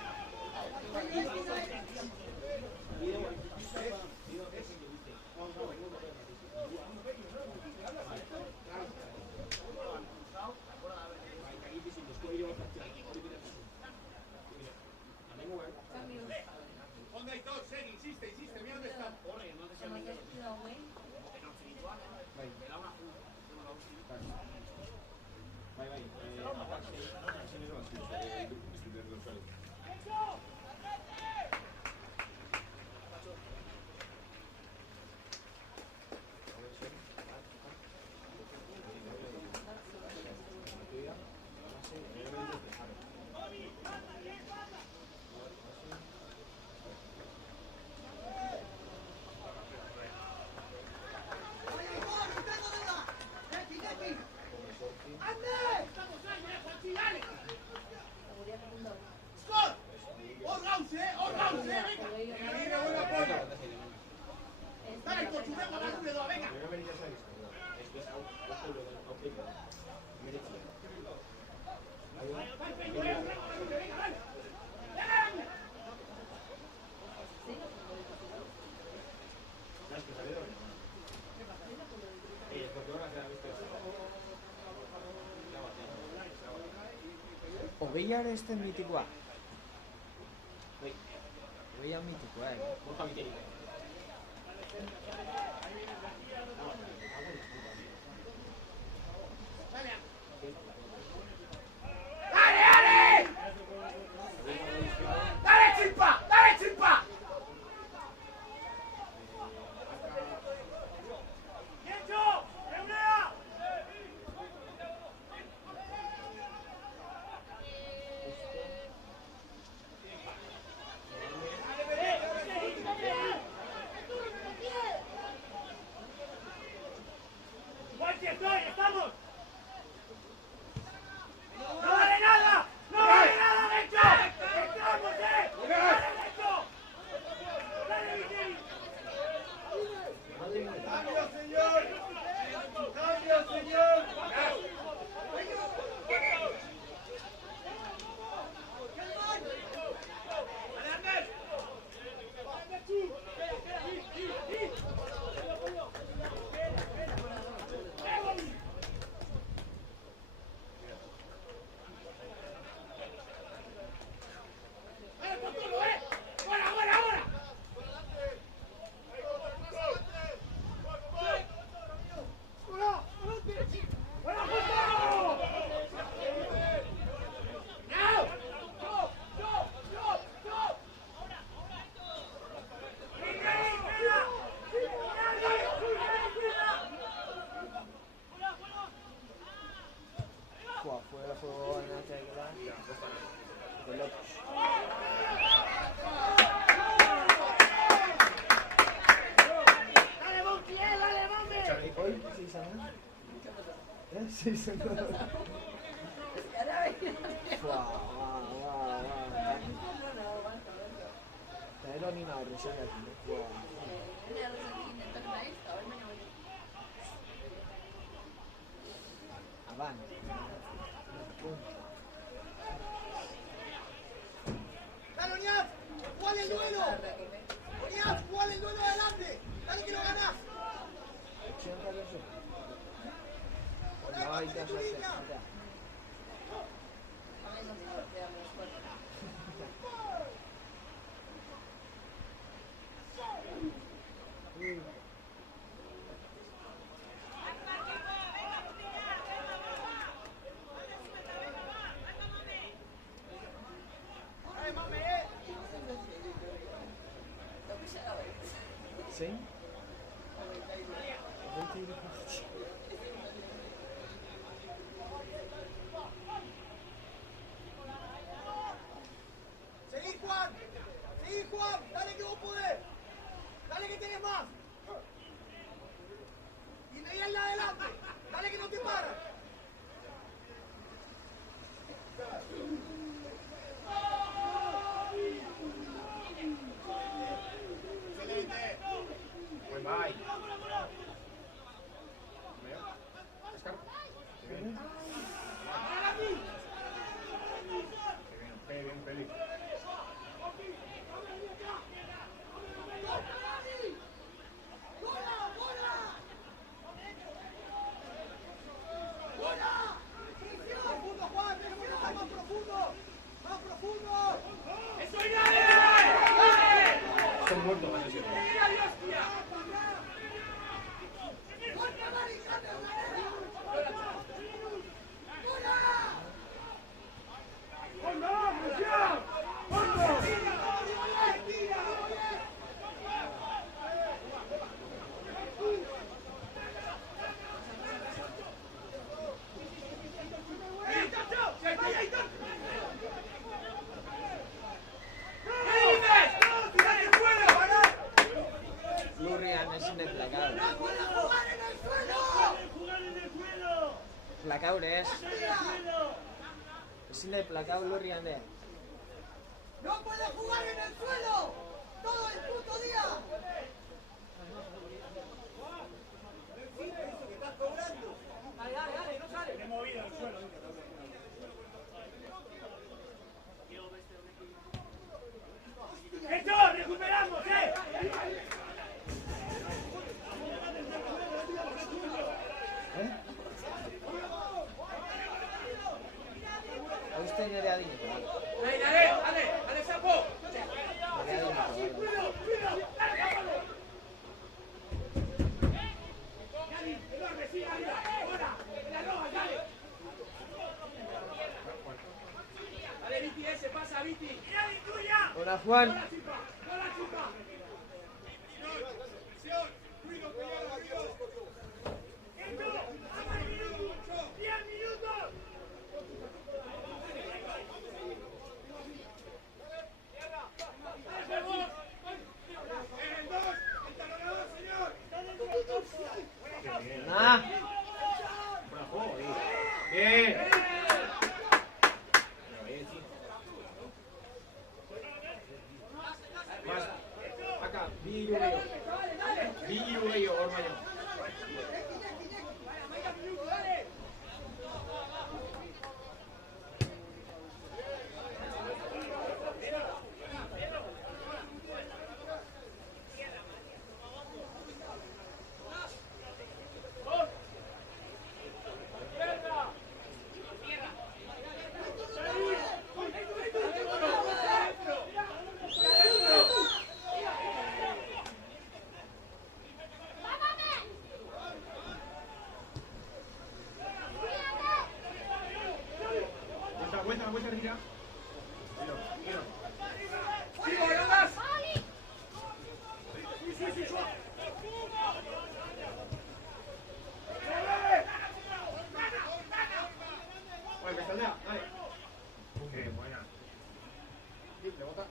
Onda y todo, Seri, insiste, mira dónde está. Hogeiar ez den mitikoa. Hogeiar mitikoa, Borja Mikeli. ¡Dale, chispa! ¡Estamos! ¡No vale nada! ¡No vale nada, Necho! ¡Estamos, ¡Dale, Necho! ¡Dale, Miguel! ¡Cambio, señor! ¡Cambio, señor! fuera juego en la regla de locos. ¡Dale, Monty! ¡Dale, Monty! Hoy sí sana. Sí sana. Pero ni nada, recién aquí. Avanti. ¡Dale, Oñaz! ¡Jugale el duelo! ¡Oñaz, jugale el duelo adelante! ¡Dale que lo ganás! ¿Quién está eso? gaitea sartzen, atea. A mí no me golpea menos fuerte. Lo que será hoy. Zein? ¡Seguí, Juan! ¡Seguí, Juan! ¡Dale que vos podés! ¡Dale que tenés más! ¡Y veí en la adelante! ¡Dale que no te paras! Buen bye. Oscar. Qué bien. Qué bien, Feli. ¡Profundo, Juan! ¡Más profundo! ¡Más profundo! Son muertos, van a decir. Lurrian ezin dut plakau. Plakau ez. Ezin dut plakau lurrian de. ¡No puede jugar en el suelo! ¡Todo el puto día! ¡Esto! ¡Recuperamos, Hauste nire adineko. ¡Dale, sapo! Nire adineko. Dale, Viti, ese pasa, Viti. Hola, Juan. Ah, Bravo, bien. Más. Acá, Billu, Ormaño. Vuelta, retira. Oye, me saldrá, dale. Qué buena. Sí, le bota.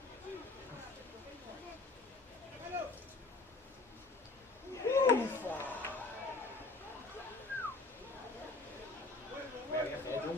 Vaya viaje, Jun.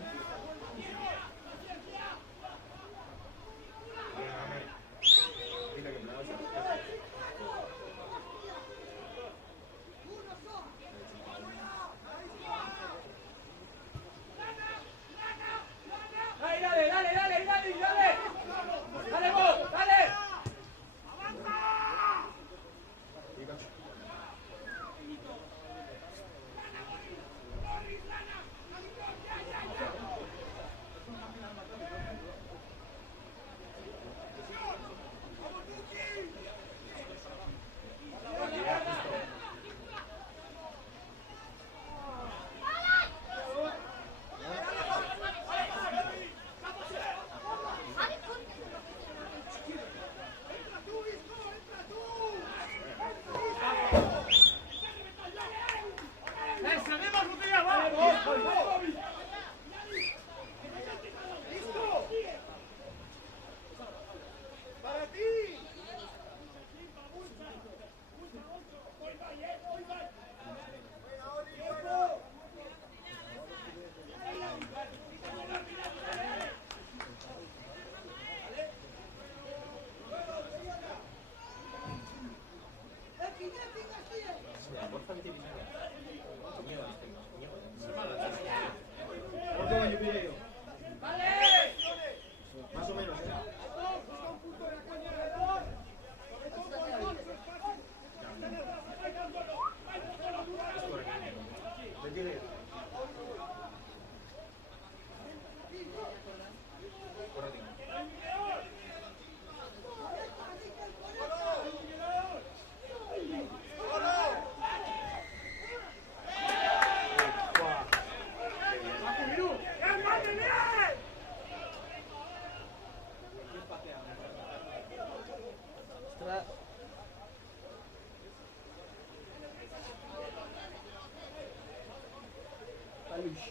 Palush.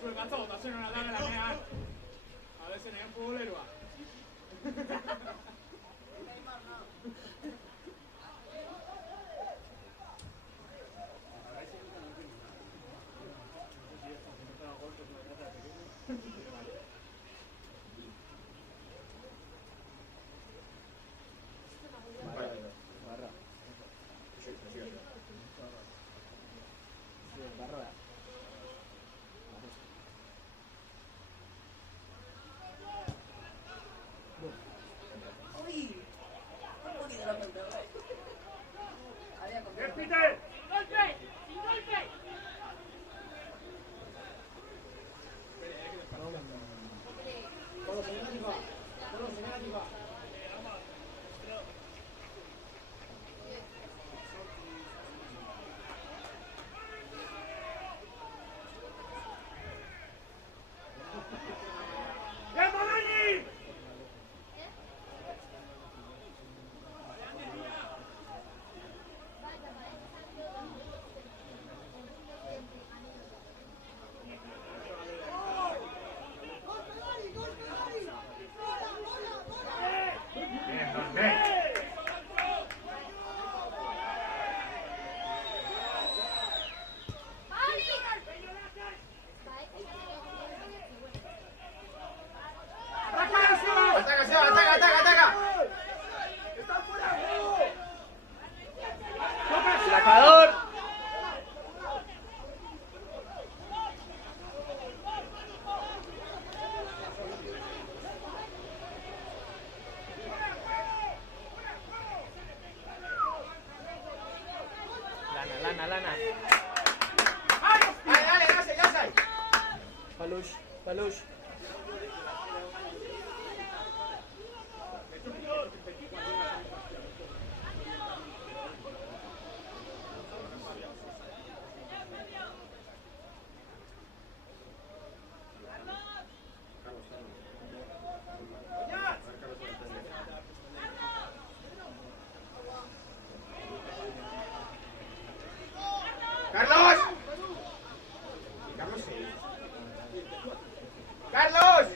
Sul cazzo, se non andare la mia. Adesso ne è un po' l'erba. Barra. Barra. ¡Uy! Un poquito la pelota. Había comprado. Repite. Todos en arriba. Todos en arriba. ¡Bien, Molini! ¡Ataca, Seba! ¡Ataca, ataca, ataca! ¡Sacador! Lana. ¡Dale, Gasay! Palush. ¡Carlos! ¡Carlos!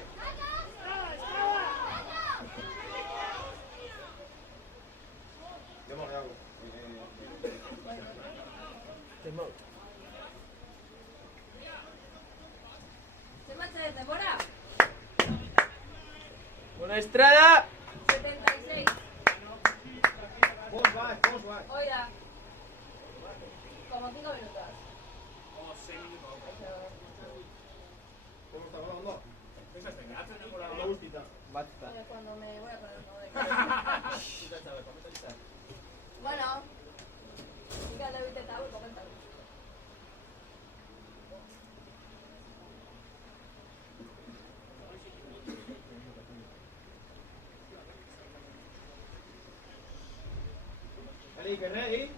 ¿Se marcha de temporada? Una Estrada. 76. Vos vas. Oiga. Como 5 minutos. ¿Cómo está hablando? Esa es venganza, no por la Una gustita. Basta. Cuando me voy a poner un nuevo de Bueno. Fíjate, viste, te hago comentar. Ready, get ready.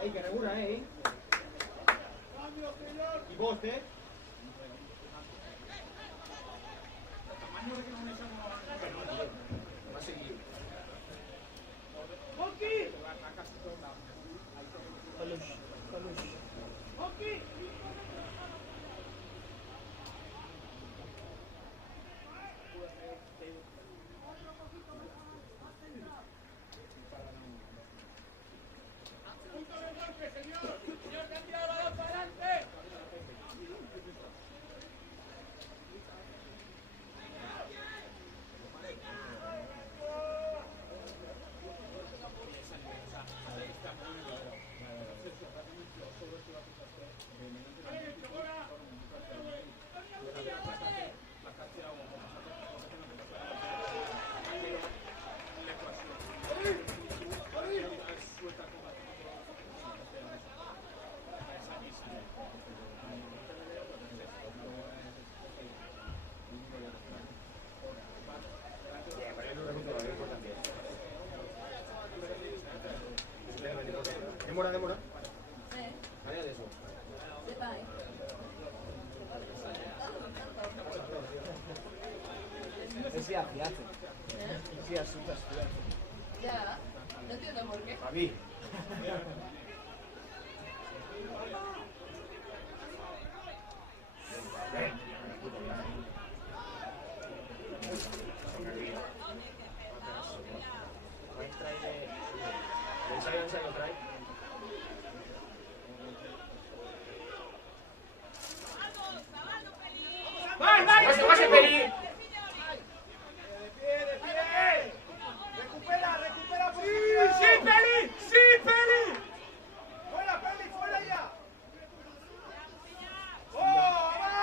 Ahí, que regula, ¿eh? Y vos, ¿eh? Va a seguir. Palush. demora? Sí, Garea dezu. sí, bai. Ez dira fiatzen. Eh? Ez dira zutaz fiatzen. Ya, no entiendo por qué. Javi. Ensayo trae. ¡Vai, vai! ¡Pase, Peli! ¡De pie! ¡Recupera, recupera! ¡Sí, Peli! ¡Sí, Peli! ¡Fuera, Peli, fuera ya! ¡Oh, va!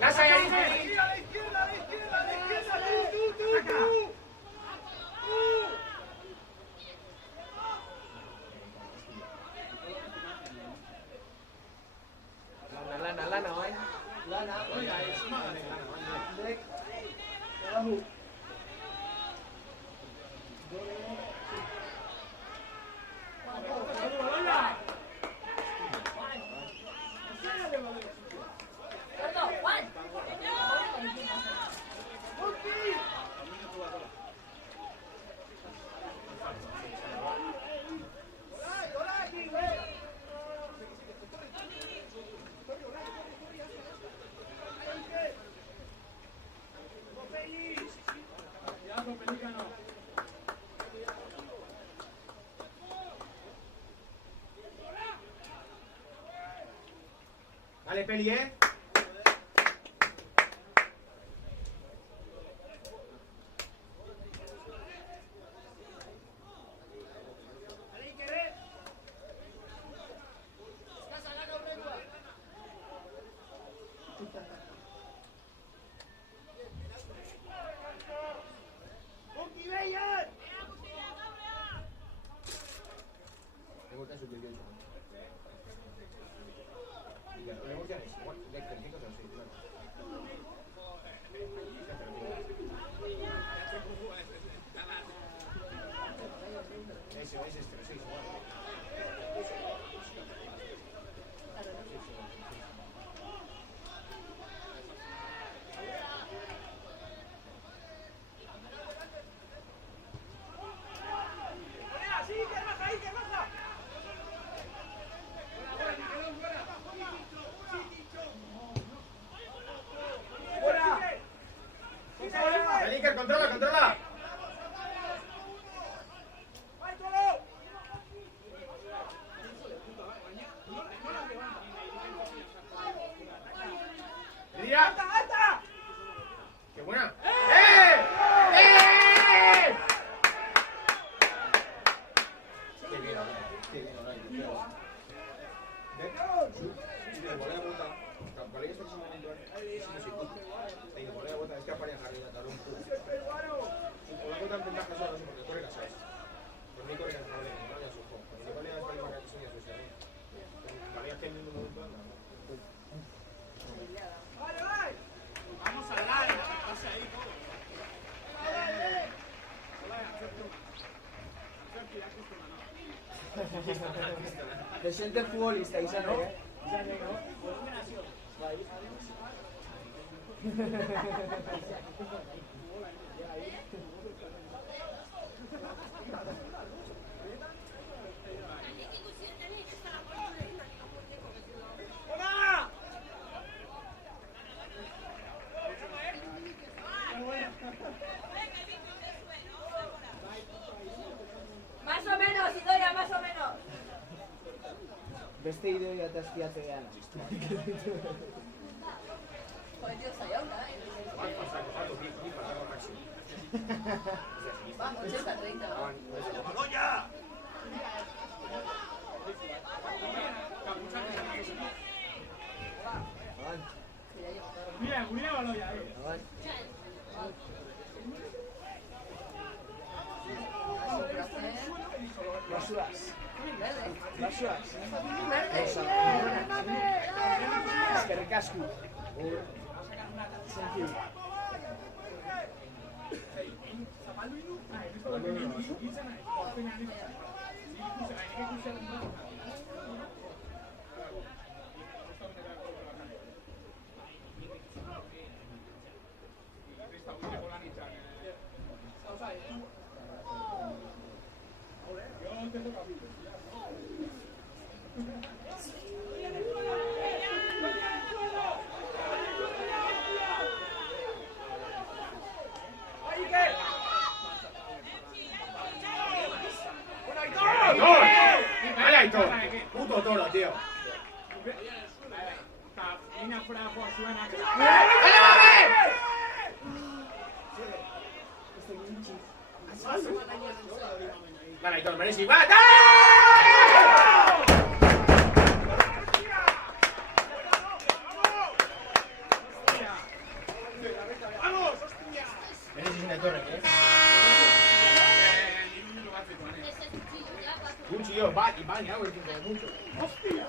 ¡Casa y ahí, Peli! ¡A la izquierda, a la izquierda, a la izquierda! ¡Tú! Lana, bai? Lana. Dek. Ebahu. Gordo, Juan. Dale, Peli, ¿eh? Iker, controla, controla. ¡Ría! ¡Alta! ¡Qué buena! ¡Eh! ¡Eh! ¡Qué bien, qué bien, es que apareja arriba, dar un poco. Con la cuota en ventaja solo no sé porque corre casas. Por mí corre casas, no le a su juego. Por mí corre casas para que se a su serie. Vale, es que en ningún momento anda. ¡Vale, vale! Vamos a hablar, ¿qué pasa ahí todo? Desente futbolista izan ere. Bai. Más o menos, Idoia, más o menos. Beste ideia eta espiatzean. Joder, tío, Sayauna, Va, 80-30, ¿no? ¡Vamos ya! Aban, Mira, mira, Baloya ahí. aban. Basuaz. Basuaz. Eskerrik asko. Thank you. ¡Vale, Aitor! ¡Puto toro, tío! ¡Dale, Aitor, merece! ¡Va, dale! Merece una torre, ¿eh? Mucho yo, va y hauekin mucho. ¡Hostia!